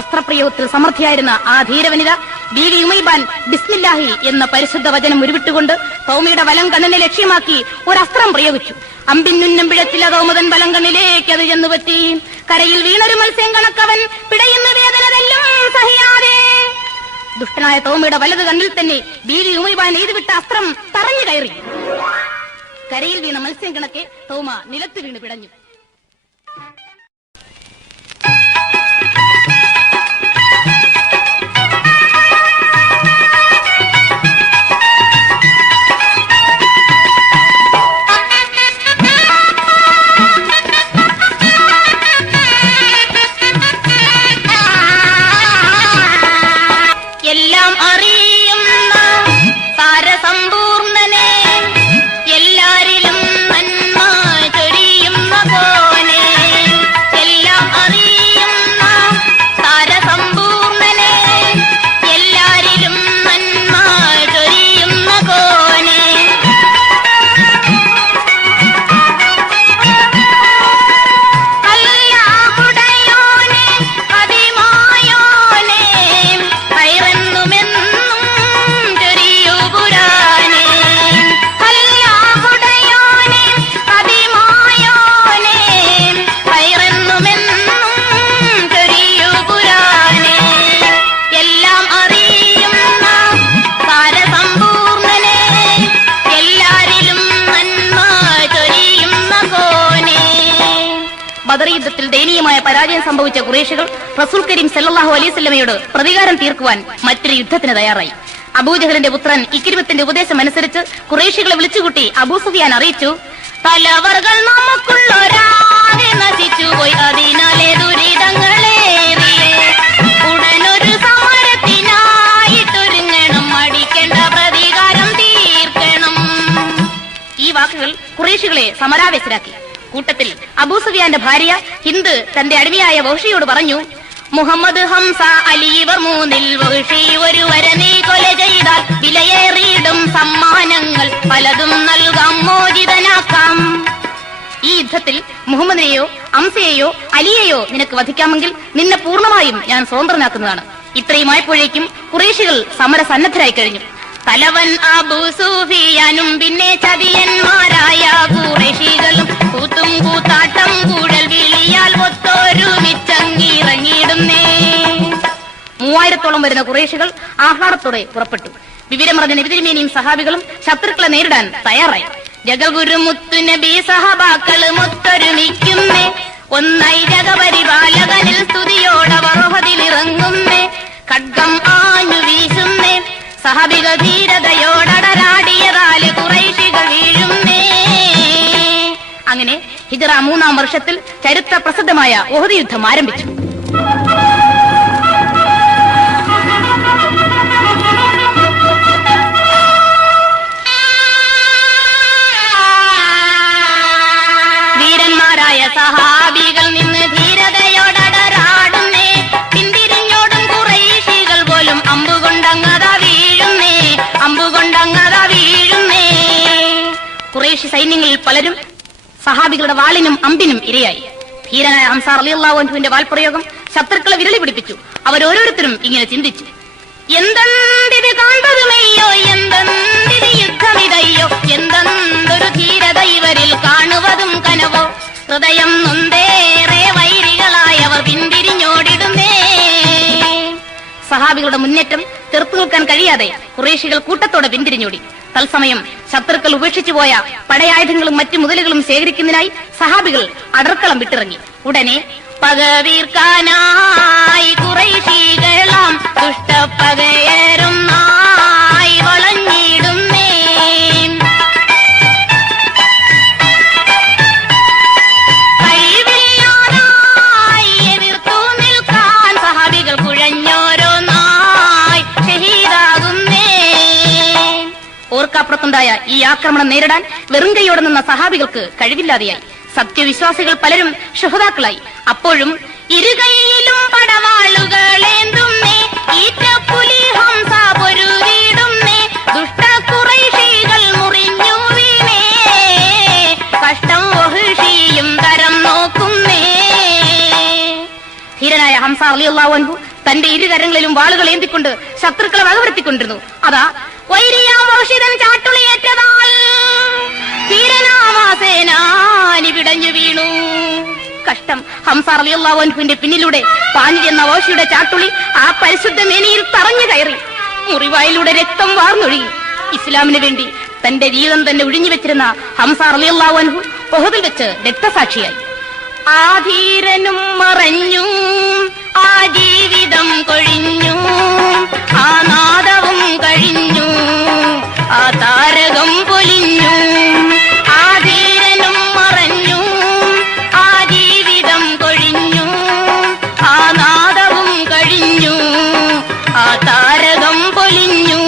അസ്ത്രപ്രയോഗത്തിൽ സമർത്ഥിയായിരുന്ന ആ ധീരവനിത ബീവി ഉമൈബാൻ ബിസ്മില്ലാഹി എന്ന പരിശുദ്ധ വചനം ഉരുവിട്ടുകൊണ്ട് തൗമയുടെ വലം കണ്ണിനെ ലക്ഷ്യമാക്കി ഒരു അസ്ത്രം പ്രയോഗിച്ചു. അമ്പിന്നുന്നം പിഴച്ചില്ല തൗമതൻ വലം കണ്ണിലേക്ക് അത് ചെന്നുപറ്റി. കരയിൽ വീണൊരു മത്സ്യം കണക്കവൻ പിടയുന്ന വേദനതെല്ലാം സഹിയാതെ. ദുഷ്ടനായ തൗമയുടെ വലത് കണ്ണിൽ തന്നെ ബീവി ഉമൈബാൻ എഴുതിവിട്ട അസ്ത്രം തറഞ്ഞു കയറി. കരയിൽ വീണ മത്സ്യം കണക്കെ തൗമ നിലത്ത് വീണ് പിടഞ്ഞു. എല്ലാം അറിയുന്ന താരസമ്പൂർണനെ, എല്ലാരിലും നന്മ ചൊരിയുന്ന കോനെ. എല്ലാം അറിയുന്ന താരസമ്പൂർണനെ, എല്ലാരിലും നന്മ ചൊരിയുന്ന കോനെ. അല്ലാഹുടയോനെ അതിമായോനെ, ബദർ യുദ്ധത്തിൽ ദയനീയമായ പരാജയം സംഭവിച്ച ഖുറൈശികൾ റസൂൽ കരീം സല്ലല്ലാഹു അലൈഹി വസല്ലമയോട് പ്രതികാരം തീർക്കുവാൻ മറ്റൊരു യുദ്ധത്തിന് തയ്യാറായി. അബൂജഹലിന്റെ പുത്രൻ ഇക്രിമത്തിന്റെ ഉപദേശം അനുസരിച്ച് ഖുറൈശികളെ വിളിച്ചുകൂട്ടി അബൂ സുഫിയാൻ അറിയിച്ചു, തലവർകൾ നമുക്കുള്ളൊരാകെ നശിച്ചുപോയി, അതിനാലെ ദുരിതങ്ങളേറിയേ. ഉടനൊരു സമരത്തിനായിട്ടൊരുങ്ങണം, മടിക്കേണ്ട പ്രതികാരം തീർക്കണം. ഈ വാക്കുകൾ ഖുറൈശികളെ സമരാവേശരാക്കി. കൂട്ടത്തിൽ അബൂ സുഫിയാന്റെ ഭാര്യ ഹിന്ദ് തന്റെ അടിമയായ വഹ്ഷിയോട് പറഞ്ഞു, മുഹമ്മദ്, ഹംസ, അലി ഇവർ മൂന്നിൽ വഹ്ഷി ഒരുവരെ നീ കൊല ചെയ്താൽ വിലയേറിയിടും സമ്മാനങ്ങൾ പലതും നൽകാം, മോചിതനാക്കാം. ഈ യുദ്ധത്തിൽ മുഹമ്മദിനെയോ ഹംസയെയോ അലിയെയോ നിനക്ക് വധിക്കാമെങ്കിൽ നിന്നെ പൂർണ്ണമായും ഞാൻ സ്വതന്ത്രനാക്കുന്നതാണ്. ഇത്രയുമായപ്പോഴേക്കും ഖുറൈശികൾ സമരസന്നദ്ധരായി കഴിഞ്ഞു. തലവൻ അബൂ സുഫിയാനും പിന്നെ ചതിയന്മാരായ ഖുറൈശികളും കൂത്തും കൂത്താട്ടം കൂടൽ വിളിയാൽ ഒത്തൊരുമിച്ചങ്ങിറങ്ങിയിടുന്നേ. 3000-ഓളം വരുന്ന ഖുറൈശികൾ ആഹ്ലാദത്തോടെ പുറപ്പെട്ടു. വിവരമറിഞ്ഞ നബി തിരുമേനിയും സഹാബികളും ശത്രുക്കളെ നേരിടാൻ തയ്യാറായി. ജഗഗുരു മുത്തു നബി സഹബാക്കള് ഒത്തൊരുമിക്കുന്നേ, ഒന്നായി ജഗപരിപാലകനിൽ സ്തുതിയോടവറഹതിലിറങ്ങുന്നേ. ഖഡ്ഗം ആഞ്ഞു വീശുന്നേ, സഹാബിക ധീരതയോടടരാടിയതാല് ഖുറൈശികൾ വീഴുന്നേ. അങ്ങനെ ഹിജ്റ 3-ാം വർഷത്തിൽ ചരിത്ര പ്രസിദ്ധമായ ഉഹദ് യുദ്ധം ആരംഭിച്ചു. പലരും സഹാബികളുടെ വാളിനും അമ്പിനും ഇരയായി. ധീരനായ ഹംസ റളിയല്ലാഹു അൻഹുവിന്റെ വാൾപ്രയോഗം ശത്രുക്കളെ വിരളി പിടിപ്പിച്ചു. അവരോരോരുത്തരും ഇങ്ങനെ ചിന്തിച്ചു: എന്തെന്തിത് കാൺപതുമയ്യോ, എന്തെന്തിത് യുദ്ധമിതയ്യോ, എന്തെന്തൊരു ധീരത ഇവരിൽ കാണുവതും കനവോ, ഹൃദയം നൊന്തേറെ വൈരികളായവർ പിന്തിരിഞ്ഞോടിടുന്നേ. സഹാബികളുടെ മുന്നേറ്റം ചെറുത്തു നിൽക്കാൻ കഴിയാതെ ഖുറൈശികൾ കൂട്ടത്തോടെ പിന്തിരിഞ്ഞോടി. തത്സമയം ശത്രുക്കൾ ഉപേക്ഷിച്ചു പോയ പടയായുധങ്ങളും മറ്റു മുതലുകളും ശേഖരിക്കുന്നതിനായി സഹാബികൾ അടർക്കളം വിട്ടിറങ്ങി. ഉടനെ പകവീർക്കാനായി ഖുറൈശികളാം ദുഷ്ടപ്പകയരും നായി വളഞ്ഞിടുന്നേ. കഴിവില്ലാതായി എതിർത്തു നിൽക്കാൻ സഹാബികൾ കുഴഞ്ഞോരോന്നായി ഷഹീദാകുന്നേ. ഓർക്കാപ്പുറത്തുണ്ടായ ഈ ആക്രമണം നേരിടാൻ വെറും കൈയോടെ നിന്ന സഹാബികൾക്ക് കഴിവില്ലാതെയായി. സത്യവിശ്വാസികൾ പലരും ശുഹദാക്കളായി. അപ്പോഴും ഇരുകൈയിലും പടവാളുകളേന്തുന്നേ, ഈറ്റപ്പുലി ഹംസ പൊരുതിടുന്നേ, ദുഷ്ട ഖുറൈശികൾ മുറിഞ്ഞു വീണേ, കഷ്ടം വഹ്ശിയും തരം നോക്കുന്നേ. ധീരനായ ഹംസ റളിയല്ലാഹു അൻഹു തന്റെ ഇരുകരങ്ങളിലും വാളുകൾ ഏന്തിക്കൊണ്ട് ശത്രുക്കളെ വകവരുത്തിക്കൊണ്ടിരുന്നു. അതാ വൈരിയാമോഷിതൻ ചാട്ടുളിയേറ്റതാൽ ധീരനാമാസേനാനി പിടഞ്ഞു വീണു. കഷ്ടം! ഹംസ റളിയല്ലാഹു അൻഹുവിന്റെ പിന്നിലൂടെ പാഞ്ഞു ചെന്ന വഹ്ശിയുടെ ചാട്ടുളി ആ പരിശുദ്ധ മേനിയിൽ തറഞ്ഞു കയറി. മുറിവായിലൂടെ രക്തം വാർന്നൊഴുകി. ഇസ്ലാമിന് വേണ്ടി തന്റെ ജീവിതം തന്നെ ഒഴിഞ്ഞു വെച്ചിരുന്ന ഹംസ റളിയല്ലാഹു അൻഹു ഉഹദിൽ വെച്ച് രക്തസാക്ഷിയായി. ആ ധീരനും മറഞ്ഞു, ആ ജീവിതം കൊഴിഞ്ഞു, ആ നാദവും കഴിഞ്ഞു, ആ താരകം പൊലിഞ്ഞു. ആ ധീരനും മറഞ്ഞു, ആ ജീവിതം കൊഴിഞ്ഞു, ആ നാദവും കഴിഞ്ഞു, ആ താരകം പൊലിഞ്ഞു.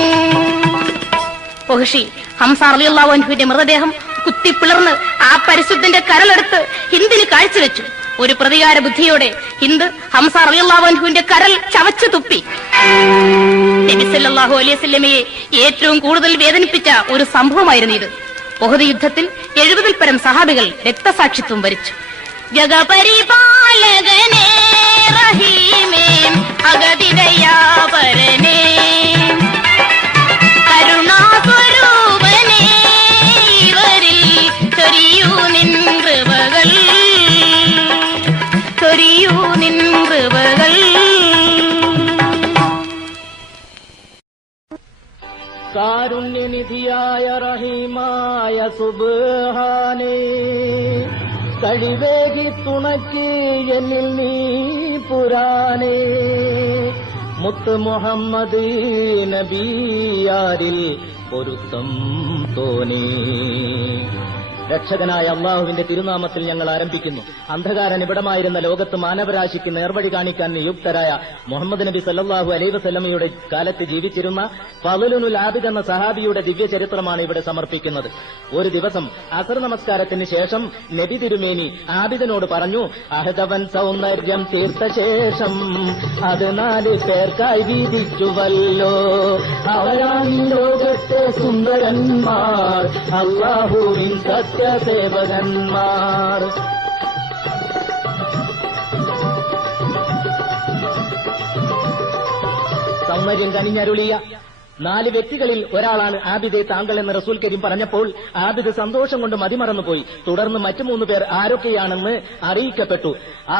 വഹ്ശി ഹംസ റളിയല്ലാഹു അൻഹുവിന്റെ മൃതദേഹം കുത്തിപ്പിളർന്ന് ആ പരിശുദ്ധന്റെ കരലെടുത്ത് ഹിന്ദിന് കാഴ്ചവെച്ചു. ഒരു പ്രതികാര ബുദ്ധിയോടെ ഹിന്ദ് ഹംസ റളിയല്ലാഹു അൻഹുവിന്റെ കരൽ ചവച്ചു തുപ്പി. നബി സല്ലല്ലാഹു അലൈഹി വസല്ലമയെ ഏറ്റവും കൂടുതൽ വേദനിപ്പിച്ച ഒരു സംഭവമായിരുന്നു ഇത്. ഉഹദ് യുദ്ധത്തിൽ 70-ൽ പരം സഹാബികൾ രക്തസാക്ഷിത്വം വരിച്ചു. ജഗപരിപാലകനേ റഹീമേ അഗതിദയാപരനേ കരുണാസ്വരൂപനേ ഇവരിൽ ചൊരിയൂ നിൻ കൃപകൾ, ചൊരിയൂ നിൻ കൃപകൾ. കാരുണ്യനിധിയായ റഹീമായ സുബ്ഹാനേ, കഴിവേകി തുണയ്ക്ക് എന്നിൽ നീ പുരാനേ, മുത്ത് മുഹമ്മദ് നബിയാരിൽ പൊരുത്തം തോനേ. രക്ഷകനായ അള്ളാഹുവിന്റെ തിരുനാമത്തിൽ ഞങ്ങൾ ആരംഭിക്കുന്നു. അന്ധകാര നിബിഡമായിരുന്ന ലോകത്ത് മാനവരാശിക്ക് നേർവഴി കാണിക്കാൻ നിയുക്തരായ മുഹമ്മദ് നബി സല്ലല്ലാഹു അലൈഹി വസല്ലമയുടെ കാലത്ത് ജീവിച്ചിരുന്ന ഫളുലുൽ ആബിദ് എന്ന സഹാബിയുടെ ദിവ്യ ചരിത്രമാണ് ഇവിടെ സമർപ്പിക്കുന്നത്. ഒരു ദിവസം അസർ നമസ്കാരത്തിന് ശേഷം നബി തിരുമേനി ആബിദിനോട് പറഞ്ഞു: അഹദവൻ സൗന്ദര്യം തീർത്ത ശേഷം അത് 4 പേർക്കായി വീതിച്ചുവല്ലോ, അവരാണ് ലോകത്തെ സുന്ദരന്മാർ, അല്ലാഹുവിൻ സേവകന്മാർ. സൗന്ദര്യം കനിഞ്ഞരുളിയ 4 വ്യക്തികളിൽ ഒരാളാണ് ആബിദ് താങ്കൾ എന്ന് റസൂൽ കരീം പറഞ്ഞപ്പോൾ ആബിദ് സന്തോഷം കൊണ്ട് മതിമറന്നുപോയി. തുടർന്ന് മറ്റു 3 പേർ ആരൊക്കെയാണെന്ന് അറിയിക്കപ്പെട്ടു.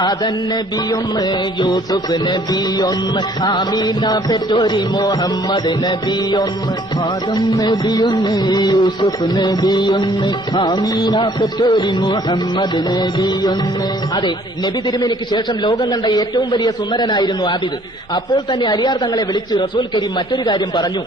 ആദൻ നബിയൊന്ന്, യൂസുഫ് നബിയൊന്ന്, ആമീന പെറ്റോരി മുഹമ്മദ് നബിയൊന്ന്. ആദം നബിയൊന്ന്, യൂസുഫ് നബിയൊന്ന്, ആമീന പെറ്റോരി മുഹമ്മദ് നബിയൊന്ന്. അതെ, നബി തിരുമേനിക്ക് ശേഷം ലോകം കണ്ട ഏറ്റവും വലിയ സുന്ദരനായിരുന്നു ആബിദ്. അപ്പോൾ തന്നെ അലിയാർ തങ്ങളെ വിളിച്ച് റസൂൽ കരീം മറ്റൊരു കാര്യം പറഞ്ഞു: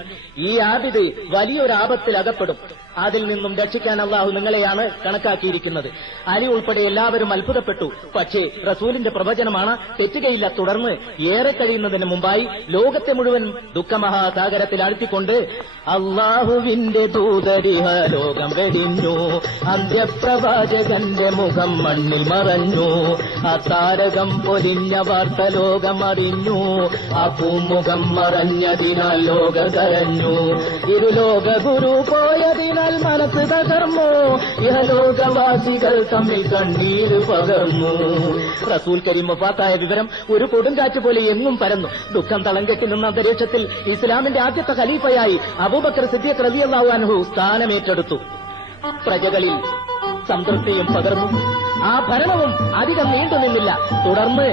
ഈ ആബിദ് വലിയൊരു ആപത്തിൽ അകപ്പെടും. അതിൽ നിന്നും രക്ഷിക്കാൻ അള്ളാഹു നിങ്ങളെയാണ് കണക്കാക്കിയിരിക്കുന്നത്. അലി ഉൾപ്പെടെ എല്ലാവരും അത്ഭുതപ്പെട്ടു. പക്ഷേ റസൂലിന്റെ പ്രവചനമാണ്, തെറ്റുകയില്ല. തുടർന്ന് ഏറെ കഴിയുന്നതിന് മുമ്പായി ലോകത്തെ മുഴുവൻ ദുഃഖമഹാസാഗരത്തിൽ ആഴ്ത്തിക്കൊണ്ട് അള്ളാഹുവിന്റെ ദൂതരിഹ ലോകം വെടിഞ്ഞു, അന്ത്യപ്രവാചകന്റെ മുഖം മണ്ണിൽ മറഞ്ഞു, ആ താരകം പൊലിഞ്ഞ വാർത്ത ലോകം അറിഞ്ഞു, ആ പൂമുഖം മറഞ്ഞതിനാൽ ലോക കരഞ്ഞു, ഇരുലോക ഗുരു പോയതിനാൽ കണ്ടാൽ മനസ്സ് തകർന്നു, ഇഹലോകവാസികൾ തമ്മിൽ കണ്ണീര് പകർന്നു. റസൂൽ കരീം വഫാത്തായ വിവരം ഒരു കൊടുങ്കാറ്റ് പോലെ എങ്ങും പരന്നു. ദുഃഖം തളം കെട്ടി നിന്ന അന്തരീക്ഷത്തിൽ ഇസ്ലാമിന്റെ ആദ്യത്തെ ഖലീഫയായി അബൂബക്കർ സിദ്ദീഖ് റളിയല്ലാഹു അൻഹു സ്ഥാനമേറ്റെടുത്തു. പ്രജകളിൽ സംതൃപ്തിയും പകർന്നു. ആ ഭരണവും അധികം നീണ്ടുനിന്നില്ല. തുടർന്ന്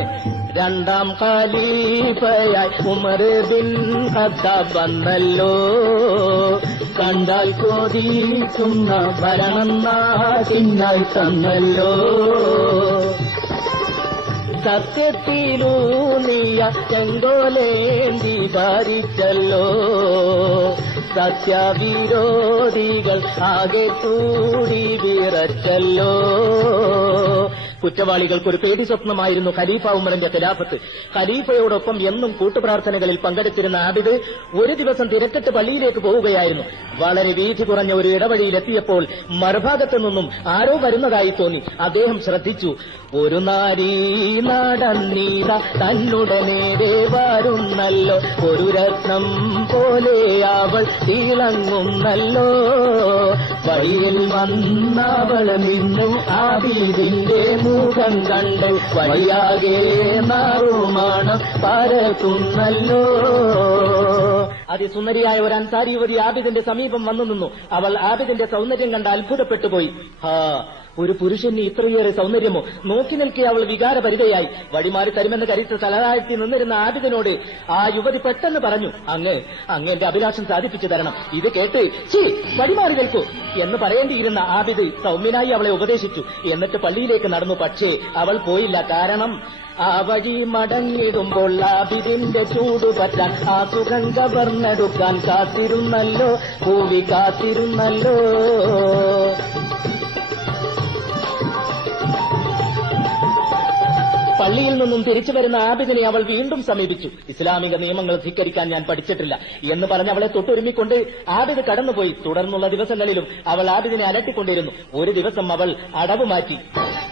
രണ്ടാം ഖലീഫയായി ഉമർ ബിൻ ഖത്താബ് വന്നല്ലോ. കണ്ടാൽ കൊതിക്കുന്ന ഭരണം നാട്ടിനായി തന്നല്ലോ. സത്യത്തിലൂന്നിയ ചെങ്കോലേന്തി ഭരിച്ചല്ലോ. സത്യവിരോധികൾ ആകെ കൂടി വിറച്ചല്ലോ. കുറ്റവാളികൾക്കൊരു പേടി സ്വപ്നമായിരുന്നു ഖലീഫ ഉമറിന്റെ ഖിലാഫത്ത്. ഖലീഫയോടൊപ്പം എന്നും കൂട്ടുപ്രാർത്ഥനകളിൽ പങ്കെടുത്തിരുന്ന ആബിദ് ഒരു ദിവസം തിരക്കിട്ട് പള്ളിയിലേക്ക് പോവുകയായിരുന്നു. വളരെ വീതി കുറഞ്ഞ ഒരു ഇടവഴിയിലെത്തിയപ്പോൾ മറുഭാഗത്തു നിന്നും ആരോ വരുന്നതായി തോന്നി. അദ്ദേഹം ശ്രദ്ധിച്ചു. ഒരു നാരീ നടന്നീത തന്നുടെ നേരെ വരുന്നല്ലോ, ഒരു രത്നം പോലെ അവൾ തിളങ്ങുന്നല്ലോ. വഴിയിൽ വന്നവൾ നിന്നു ആബിദിന്റെ മുഖം കണ്ട് വഴിയാകെ നാറുമാണ് പരത്തുന്നല്ലോ. അതിസുന്ദരിയായ ഒരു അൻസാരി യുവതി ആബിദിന്റെ സമീപം വന്നു നിന്നു. അവൾ ആബിദിന്റെ സൗന്ദര്യം കണ്ട് അത്ഭുതപ്പെട്ടുപോയി. ഒരു പുരുഷന് ഇത്രയേറെ സൗന്ദര്യമോ? നോക്കി നിൽക്കെ അവൾ വികാരപരിതയായി. വഴിമാറി തരുമെന്ന് കരുത്ത് തലതാഴ്ത്തി നിന്നിരുന്ന ആബിദിനോട് ആ യുവതി പെട്ടെന്ന് പറഞ്ഞു, അങ്ങ് എന്റെ അഭിലാഷം സാധിപ്പിച്ചു തരണം. ഇത് കേട്ട് വഴിമാറി നിൽക്കൂ എന്ന് പറയേണ്ടിയിരുന്ന ആബിദ് സൗമ്യനായി അവളെ ഉപദേശിച്ചു. എന്നിട്ട് പള്ളിയിലേക്ക് നടന്നു. പക്ഷേ അവൾ പോയില്ല. കാരണം ആ വഴി മടങ്ങിടുമ്പോൾ ആബിദിന്റെ ചൂട് പറ്റാൻ ആ സുഖം കവർന്നെടുക്കാൻ കാത്തിരുന്നല്ലോ, പൂവി കാത്തിരുന്നല്ലോ. പള്ളിയിൽ നിന്നും തിരിച്ചു വരുന്ന ആബിദിനെ അവൾ വീണ്ടും സമീപിച്ചു. ഇസ്ലാമിക നിയമങ്ങൾ ധിക്കരിക്കാൻ ഞാൻ പഠിച്ചിട്ടില്ല എന്ന് പറഞ്ഞ് അവളെ തൊട്ടുരുമിക്കൊണ്ട് ആബിദ് കടന്നുപോയി. തുടർന്നുള്ള ദിവസങ്ങളിലും അവൾ ആബിദിനെ അലട്ടിക്കൊണ്ടിരുന്നു. ഒരു ദിവസം അവൾ അടവ് മാറ്റി.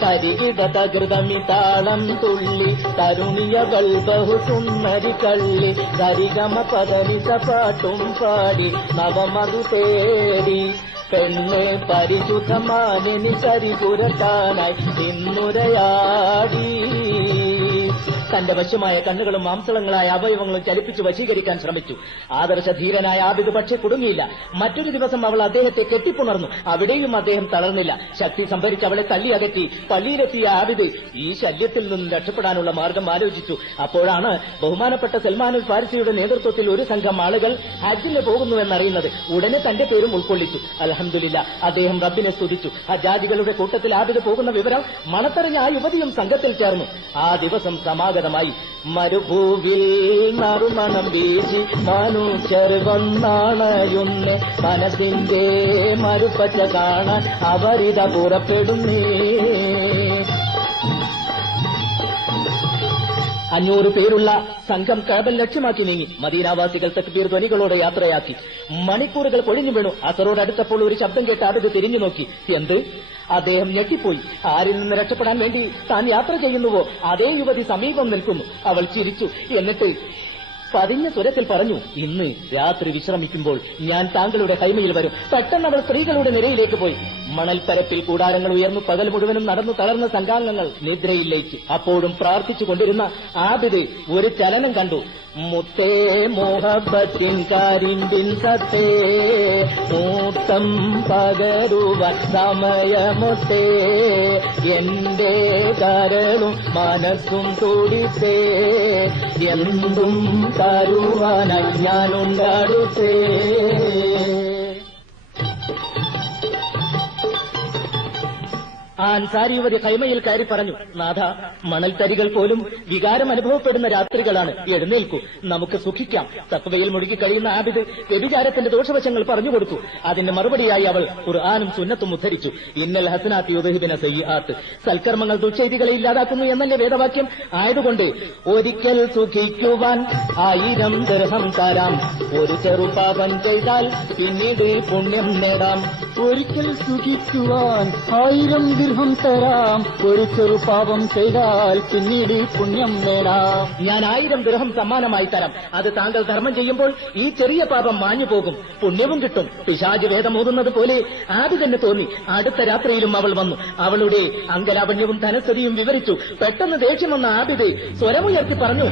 കരികിട തകൃതമിതാളം തുള്ളി തരുണിയകൾ ബഹുസുന്ദരി കള്ളി കരിഗമ പദനിസ പാട്ടും പാടി നവമതു തേടി പെണ്ണ് പരിശുദ്ധമാനി കരിപുരട്ടാനായി നിന്നുരയാടി. തന്റെ വശ്യമായ കണ്ണുകളും മാംസളങ്ങളായ അവയവങ്ങളും ചലിപ്പിച്ച് വശീകരിക്കാൻ ശ്രമിച്ചു. ആദർശധീരനായ ആബിദ് പക്ഷെ കുടുങ്ങിയില്ല. മറ്റൊരു ദിവസം അവൾ അദ്ദേഹത്തെ കെട്ടിപ്പുണർന്നു. അവിടെയും അദ്ദേഹം തളർന്നില്ല. ശക്തി സംഭരിച്ച് അവളെ തള്ളി അകറ്റി പള്ളിയിലെത്തിയ ആബിദ് ഈ ശല്യത്തിൽ നിന്നും രക്ഷപ്പെടാനുള്ള മാർഗം ആലോചിച്ചു. അപ്പോഴാണ് ബഹുമാനപ്പെട്ട സൽമാനുൽ ഫാരിസിയുടെ നേതൃത്വത്തിൽ ഒരു സംഘം ആളുകൾ ഹജ്ജിന് പോകുന്നുവെന്നറിയുന്നത്. ഉടനെ തന്റെ പേരും ഉൾക്കൊള്ളിച്ചു. അൽഹംദുലില്ലാ, അദ്ദേഹം റബ്ബിനെ സ്തുതിച്ചു. ഹജ്ജാജികളുടെ കൂട്ടത്തിൽ ആബിദ് പോകുന്ന വിവരം മണത്തറിഞ്ഞ ആ യുവതിയും സംഘത്തിൽ ചേർന്നു. ആ ദിവസം സമാഗതമായി. മരുഭൂവിൽ നറുമണം വീശി മനുഷ്യർ വന്നാണയുന്ന് മനസ്സിന്റെ മരുപ്പച്ച കാണാൻ അവരിത പുറപ്പെടുന്നേ. 500 പേരുള്ള സംഘം കഅബ ലക്ഷ്യമാക്കി നീങ്ങി. മദീനാവാസികൾ തക്ബീർ ധ്വനികളോടെ യാത്രയാക്കി. മണിക്കൂറുകൾ പൊഴിഞ്ഞു വീണു. അസറോടടുത്തപ്പോൾ ഒരു ശബ്ദം കേട്ട് ആബിദ് തിരിഞ്ഞു നോക്കി. എന്ത്? അദ്ദേഹം ഞെട്ടിപ്പോയി. ആരിൽ നിന്ന് രക്ഷപ്പെടാൻ വേണ്ടി താൻ യാത്ര ചെയ്യുന്നുവോ അതേ യുവതി സമീപം നിൽക്കുന്നു. അവൾ ചിരിച്ചു. എന്നിട്ട് പതിഞ്ഞ സ്വരത്തിൽ പറഞ്ഞു, ഇന്ന് രാത്രി വിശ്രമിക്കുമ്പോൾ ഞാൻ താങ്കളുടെ കൈമയിൽ വരും. പെട്ടെന്ന് അവൾ സ്ത്രീകളുടെ നിരയിലേക്ക് പോയി. മണൽപ്പരപ്പിൽ കൂടാരങ്ങൾ ഉയർന്നു. പകൽ മുഴുവനും നടന്നു തളർന്ന സംഘാംഗങ്ങൾ നിദ്രയിൽ ലയിച്ചു. അപ്പോഴും പ്രാർത്ഥിച്ചുകൊണ്ടിരുന്ന ആബിദ് ഒരു ചലനം കണ്ടു. മുത്തേ മോഹബത്തിൻ കരിമ്പിൻ സത്തേ മൂത്തം പകരുവാൻ സമയമൊത്തേ എന്റെ കരളും മനസ്സും തുടിത്തേ എന്തും തരുവാനായി ഞാനുണ്ടടുത്തേ. ആ അൻസാരി യുവതി ഖൈമയിൽ കയറി പറഞ്ഞു, നാഥ, മണൽത്തരികൾ പോലും വികാരം അനുഭവപ്പെടുന്ന രാത്രികളാണ്. എഴുന്നേൽക്കൂ, നമുക്ക് സുഖിക്കാം. തഖ്വയിൽ മുഴുകി കഴിയുന്ന ആബിദ് വ്യഭിചാരത്തിന്റെ ദോഷവശങ്ങൾ പറഞ്ഞുകൊടുത്തു. അതിന്റെ മറുപടിയായി അവൾ ഖുർആനും സുന്നത്തും ഉദ്ധരിച്ചു. ഇന്നൽ ഹസനാത്തി യുദ്ഹിബിന സയ്യിആത്ത്, സൽക്കർമ്മങ്ങൾ ദുശ്ചൈതികളെ ഇല്ലാതാക്കുന്നു എന്നല്ലേ വേദവാക്യം. ആയതുകൊണ്ട് ഒരിക്കൽ സുഖിക്കുവാൻ 1000 ദിർഹം തരാം. ഒരു ചെറുപാപം ചെയ്താൽ പിന്നീട് പുണ്യം നേടാം. ഒരിക്കൽ സുഖിക്കുവാൻ 1000 ദിർഹം തരാം. ഒരു ചെറുപാപം ചെയ്താൽ പിന്നീട് പുണ്യം നേടാം. ഞാൻ 1000 ദിർഹം സമ്മാനമായി തരാം. അത് താങ്കൾ ധർമ്മം ചെയ്യുമ്പോൾ ഈ ചെറിയ പാപം മാഞ്ഞു പോകും, പുണ്യവും കിട്ടും. പിശാച് വേദം ഓതുന്നത് പോലെ ആബിദിന് തോന്നി. അടുത്ത രാത്രിയിലും അവൾ വന്നു. അവളുടെ അങ്കലാവണ്യവും ധനസ്ഥിതിയും വിവരിച്ചു. പെട്ടെന്ന് ദേഷ്യം വന്ന ആബിദ് സ്വരമുയർത്തി പറഞ്ഞു,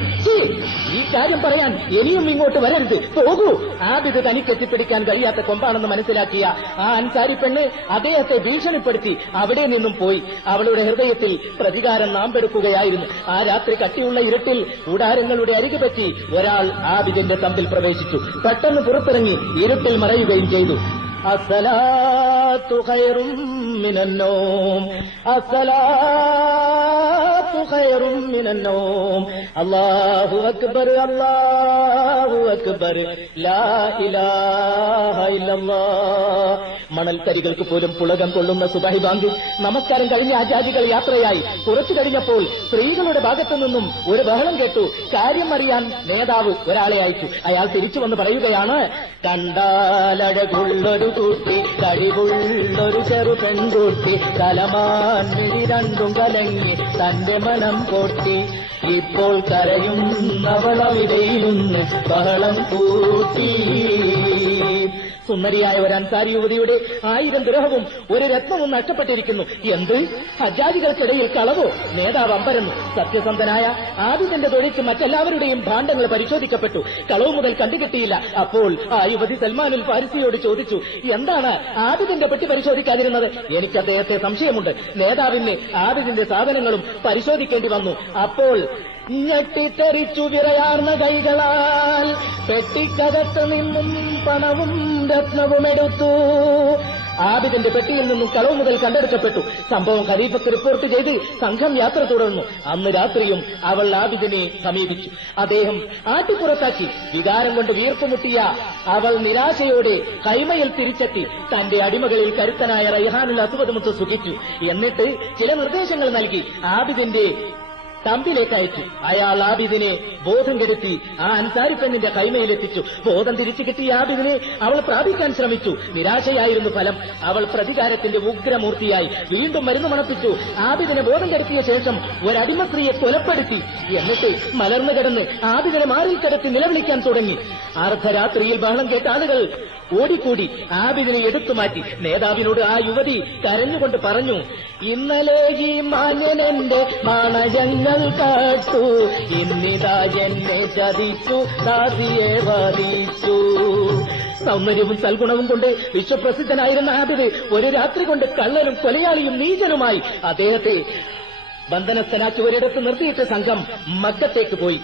ഈ കാര്യം പറയാൻ ഇനിയും ഇങ്ങോട്ട് വരരുത്, പോകൂ. ആബിദ് തനിക്ക് എത്തിപ്പിടിക്കാൻ കഴിയാത്ത കൊമ്പാണെന്ന് മനസ്സിലാക്കിയ ആ അൻസാരി പെണ്ണ് അദ്ദേഹത്തെ ഭീഷണിപ്പെടുത്തി അവിടെ നിന്നും പോയി. അവളുടെ ഹൃദയത്തിൽ പ്രതികാരം നാമ്പെടുക്കുകയായിരുന്നു. ആ രാത്രി കട്ടിയുള്ള ഇരുട്ടിൽ കൂടാരങ്ങളുടെ അരികെ പറ്റി ഒരാൾ ആബിദിന്റെ തമ്പിൽ പ്രവേശിച്ചു. പെട്ടെന്ന് പുറത്തിറങ്ങി ഇരുട്ടിൽ മറയുകയും ചെയ്തു. അസ്സലാത്തു ഖൈറും മിനന്നൗം, അസ്സലാത്തു ഖൈറും മിനന്നൗം, അല്ലാഹു അക്ബർ, അല്ലാഹു അക്ബർ, ലാ ഇലാഹ ഇല്ലല്ലാഹ്. മണൽത്തരികൾക്ക് പോലും പുളകം കൊള്ളുന്ന സുബഹി ബാങ്ക്. നമസ്കാരം കഴിഞ്ഞ ആചാരികൾ യാത്രയായി. കുറച്ചു കഴിഞ്ഞപ്പോൾ സ്ത്രീകളുടെ ഭാഗത്തു നിന്നും ഒരു ബഹളം കേട്ടു. കാര്യം അറിയാൻ നേതാവ് ഒരാളെ അയച്ചു. അയാൾ തിരിച്ചു വന്ന് പറയുകയാണ്, കണ്ടാലഴകുള്ളൊരു കുട്ടി, കഴിവുള്ളൊരു ചെറു പെൺകുട്ടി, തലമാൻ മിഴി രണ്ടും കലങ്ങി തന്റെ മനം പൊട്ടി, ഇപ്പോൾ കരയുന്നവളവിടെയിരുന്ന് ബഹളം കൂട്ടി. സുന്ദരിയായ ഒരു അൻസാരി യുവതിയുടെ 1000 ദിർഹവും ഒരു രത്നവും നഷ്ടപ്പെട്ടിരിക്കുന്നു. എന്ത്? ഹജ്ജാജികൾക്കിടയിൽ കളവോ? നേതാവ് അമ്പരന്നു. സത്യസന്ധനായ ആബിദിന്റെ തൊഴിക്ക് മറ്റെല്ലാവരുടെയും ഭാണ്ഡങ്ങൾ പരിശോധിക്കപ്പെട്ടു. കളവ് മുതൽ കണ്ടുകിട്ടിയില്ല. അപ്പോൾ ആ യുവതി സൽമാനുൽ ഫാരിസിയോട് ചോദിച്ചു, എന്താണ് ആബിദിന്റെ പെട്ടി പരിശോധിക്കാതിരുന്നത്? എനിക്ക് അദ്ദേഹത്തെ സംശയമുണ്ട്. നേതാവിന് ആബിദിന്റെ സാധനങ്ങളും പരിശോധിക്കേണ്ടി വന്നു. അപ്പോൾ ഞെട്ടിത്തെറിച്ചു വിറയാർന്ന കൈകളാൽ പെട്ടിക്കകത്ത് നിന്നും പണവും രത്നവും എടുത്തു. ആബിദിന്റെ പെട്ടിയിൽ നിന്നും കളവ് മുതൽ കണ്ടെടുക്കപ്പെട്ടു. സംഭവം ഖലീഫക്ക് റിപ്പോർട്ട് ചെയ്ത് സംഘം യാത്ര തുടർന്നു. അന്ന് രാത്രിയും അവൾ ആബിദിനെ സമീപിച്ചു. അദ്ദേഹം ആട്ടിപ്പുറത്താക്കി. വികാരം കൊണ്ട് വീർപ്പുമുട്ടിയ അവൾ നിരാശയോടെ കൈമയിൽ തിരിച്ചെത്തി തന്റെ അടിമകളിൽ കരുത്തനായ റൈഹാനുൽ അസ്വദ് മുത്ത് സുഖിച്ചു. എന്നിട്ട് ചില നിർദ്ദേശങ്ങൾ നൽകി ആബിദിന്റെ തമ്പിലേക്ക് അയച്ചു. അയാൾ ആബിദിനെ ബോധം കെടുത്തി ആ അൻസാരി പെണ്ണിന്റെ കൈമയിലെത്തിച്ചു. ബോധം തിരിച്ചു കിട്ടിയ ആബിദിനെ അവൾ പ്രാപിക്കാൻ ശ്രമിച്ചു. നിരാശയായിരുന്നു ഫലം. അവൾ പ്രതികാരത്തിന്റെ ഉഗ്രമൂർത്തിയായി. വീണ്ടും മരുന്ന് മണപ്പിച്ചു. ആബിദിനെ ബോധം കെടുത്തിയ ശേഷം ഒരടിമ സ്ത്രീയെ കൊലപ്പെടുത്തി. എന്നിട്ട് മലർന്നു കിടന്ന് ആബിദിനെ മാറിൽ കിടത്തി നിലവിളിക്കാൻ തുടങ്ങി. അർദ്ധരാത്രിയിൽ ബഹളം കേട്ട ആളുകൾ ഓടിക്കൂടി ആബിദിനെ എടുത്തുമാറ്റി. നേതാവിനോട് ആ യുവതി കരഞ്ഞുകൊണ്ട് പറഞ്ഞു, ഇന്നലെ ഈ മാന്യനെന്റെ മാണജങ്ങൾ കാട്ടു, ഇന്നിതാ എന്നെ ചതിച്ചു, ദാസിയെ വധിച്ചു. സൗന്ദര്യവും സൽഗുണവും കൊണ്ട് വിശ്വപ്രസിദ്ധനായിരുന്ന ആബിദ് ഒരു രാത്രി കൊണ്ട് കള്ളനും കൊലയാളിയും നീചനുമായി. അദ്ദേഹത്തെ ബന്ധനസ്ഥനാക്കി ഒരിടത്ത് നിർത്തിയിട്ട് സംഘം മക്കത്തേക്ക് പോയി.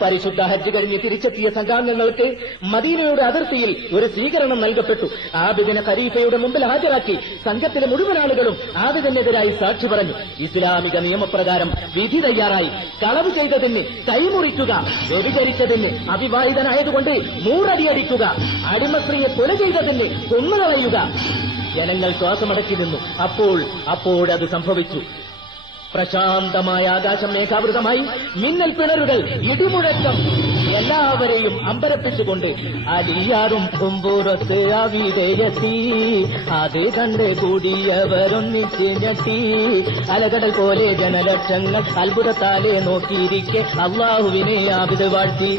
പരിശുദ്ധ ഹജ്ജ് കഴിഞ്ഞ് തിരിച്ചെത്തിയ സംഘാംഗങ്ങൾക്ക് മദീനയുടെ അതിർത്തിയിൽ ഒരു സ്വീകരണം നൽകപ്പെട്ടു. ആബിദിനെ ഖലീഫയുടെ മുമ്പിൽ ഹാജരാക്കി. സംഘത്തിലെ മുഴുവൻ ആളുകളും ആബിദിനെതിരായി സാക്ഷി പറഞ്ഞു. ഇസ്ലാമിക നിയമപ്രകാരം വിധി തയ്യാറായി. കളവ് ചെയ്തതിന് കൈമുറിക്കുക, വ്യഭിചരിച്ചതിന് അവിവാഹിതനായതുകൊണ്ട് 100 അടി അടിക്കുക, അടിമസ്ത്രീയെ കൊല ചെയ്തതിന് കൊന്നുകളയുക. ജനങ്ങൾ ശ്വാസമടക്കി നിന്നു. അപ്പോഴത് സംഭവിച്ചു. പ്രശാന്തമായ ആകാശം മേഘാവൃതമായി. മിന്നൽ പിണറുകൾ, ഇടിമുഴക്കം എല്ലാവരെയും അമ്പരപ്പിച്ചുകൊണ്ട് അലിയാറും പുമ്പുറത്ത് അവിടെയെത്തി. അത് കണ്ട് കൂടിയവരൊന്നിച്ച് ഞെട്ടി. അലകടൽ പോലെ ജനലക്ഷങ്ങൾ അത്ഭുതത്താലെ നോക്കിയിരിക്കെ അള്ളാഹുവിനെ ആബിദ് വാഴ്ത്തി.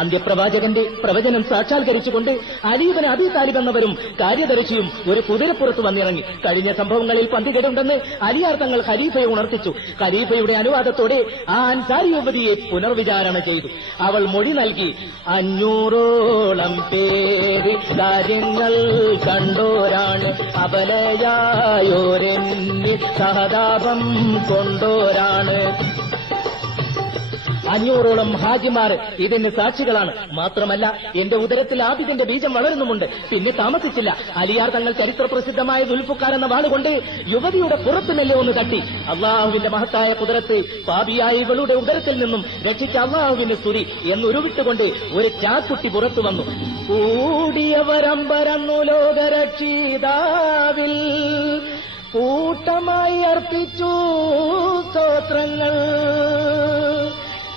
അന്ത്യപ്രവാചകന്റെ പ്രവചനം സാക്ഷാത്കരിച്ചുകൊണ്ട് അലീബിന് അബീ താലിബ് എന്നവരും കാര്യദർശിയും ഒരു കുതിരപ്പുറത്ത് വന്നിറങ്ങി. കഴിഞ്ഞ സംഭവങ്ങളിൽ പന്തികേടുണ്ടെന്ന് അലിയാർ തങ്ങൾ ഖലീഫയെ ഉണർത്തിച്ചു. ഖലീഫയുടെ അനുവാദത്തോടെ ആ അൻസാരി യുവതിയെ പുനർവിചാരണ ചെയ്തു. അവൾ മൊഴി നൽകി, 500ഓളം പേര് കാര്യങ്ങൾ കണ്ടോരാണ്, അബലയായോരെന്നിൽ സഹതാപം കൊണ്ടോരാണ്. 500ഓളം ഹാജിമാർ ഇതിന് സാക്ഷികളാണ്. മാത്രമല്ല എന്റെ ഉദരത്തിൽ ആബിദിന്റെ ബീജം വളരുന്നുമുണ്ട്. പിന്നെ താമസിച്ചില്ല. അലിയാർ തങ്ങൾ ചരിത്ര പ്രസിദ്ധമായ ദുൽഫുക്കാർ എന്ന വാളുകൊണ്ട് യുവതിയുടെ പുറത്ത് മെല്ലെ ഒന്ന് തട്ടി. അള്ളാഹുവിന്റെ മഹത്തായ കുതിരത്ത് പാപിയായ ഇവളുടെ ഉദരത്തിൽ നിന്നും രക്ഷിച്ച അള്ളാഹുവിന്റെ സ്തുതി എന്നുരുവിട്ടുകൊണ്ട് ഒരു ചാക്കുട്ടി പുറത്തു വന്നു. കൂടിയവരമ്പരന്നു ലോകരക്ഷിതാവിൽ കൂട്ടമായി അർപ്പിച്ചു സ്തോത്രങ്ങൾ.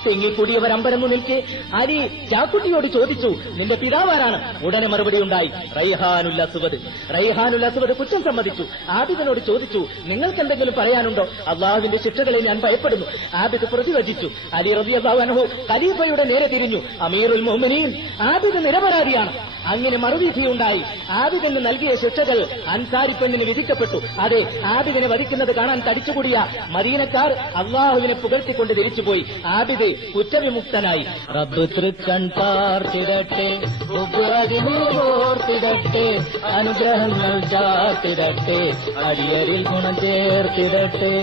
തിങ്ങിക്കൂടിയവർ അമ്പരന്നു നിൽക്കെ അലി ചാക്കുട്ടിയോട് ചോദിച്ചു, നിന്റെ പിതാവാരാണ്? ഉടനെ മറുപടി ഉണ്ടായി, റൈഹാനുൽ അസ്വദ്. റൈഹാനുൽ അസ്വദ് കുറ്റം സമ്മതിച്ചു. ആബിദിനോട് ചോദിച്ചു, നിങ്ങൾക്ക് എന്തെങ്കിലും പറയാനുണ്ടോ? അള്ളാഹുവിന്റെ ശിക്ഷകളെ ഞാൻ ഭയപ്പെടുന്നു. ആബിദ് പ്രതിവചിച്ചു. അലി റളിയല്ലാഹു അൻഹു ഖലീഫയുടെ നേരെ തിരിഞ്ഞു, അമീറുൽ മുഅ്മിനീൻ, ആബിദ് നിരപരാധിയാണ്. അങ്ങനെ മറുവിധിയുണ്ടായി. ആബിദിന് നൽകിയ ശിക്ഷകൾ അൻസാരി പെണ്ണിന് വിധിക്കപ്പെട്ടു. അതെ, ആബിദിനെ വധിക്കുന്നത് കാണാൻ തടിച്ചുകൂടിയ മദീനക്കാർ അള്ളാഹുവിനെ പുകഴ്ത്തിക്കൊണ്ട് തിരിച്ചുപോയി. ആബിദ് കുറ്റവിമുക്തനായി. റബ്ബ് തൃക്കൺ പാർത്തിടട്ടെ, ഓർത്തിടട്ടെ, അനുഗ്രഹങ്ങൾ ചാർത്തിടട്ടെ, അടിയരിൽ ഗുണം ചേർത്തിടട്ടെ.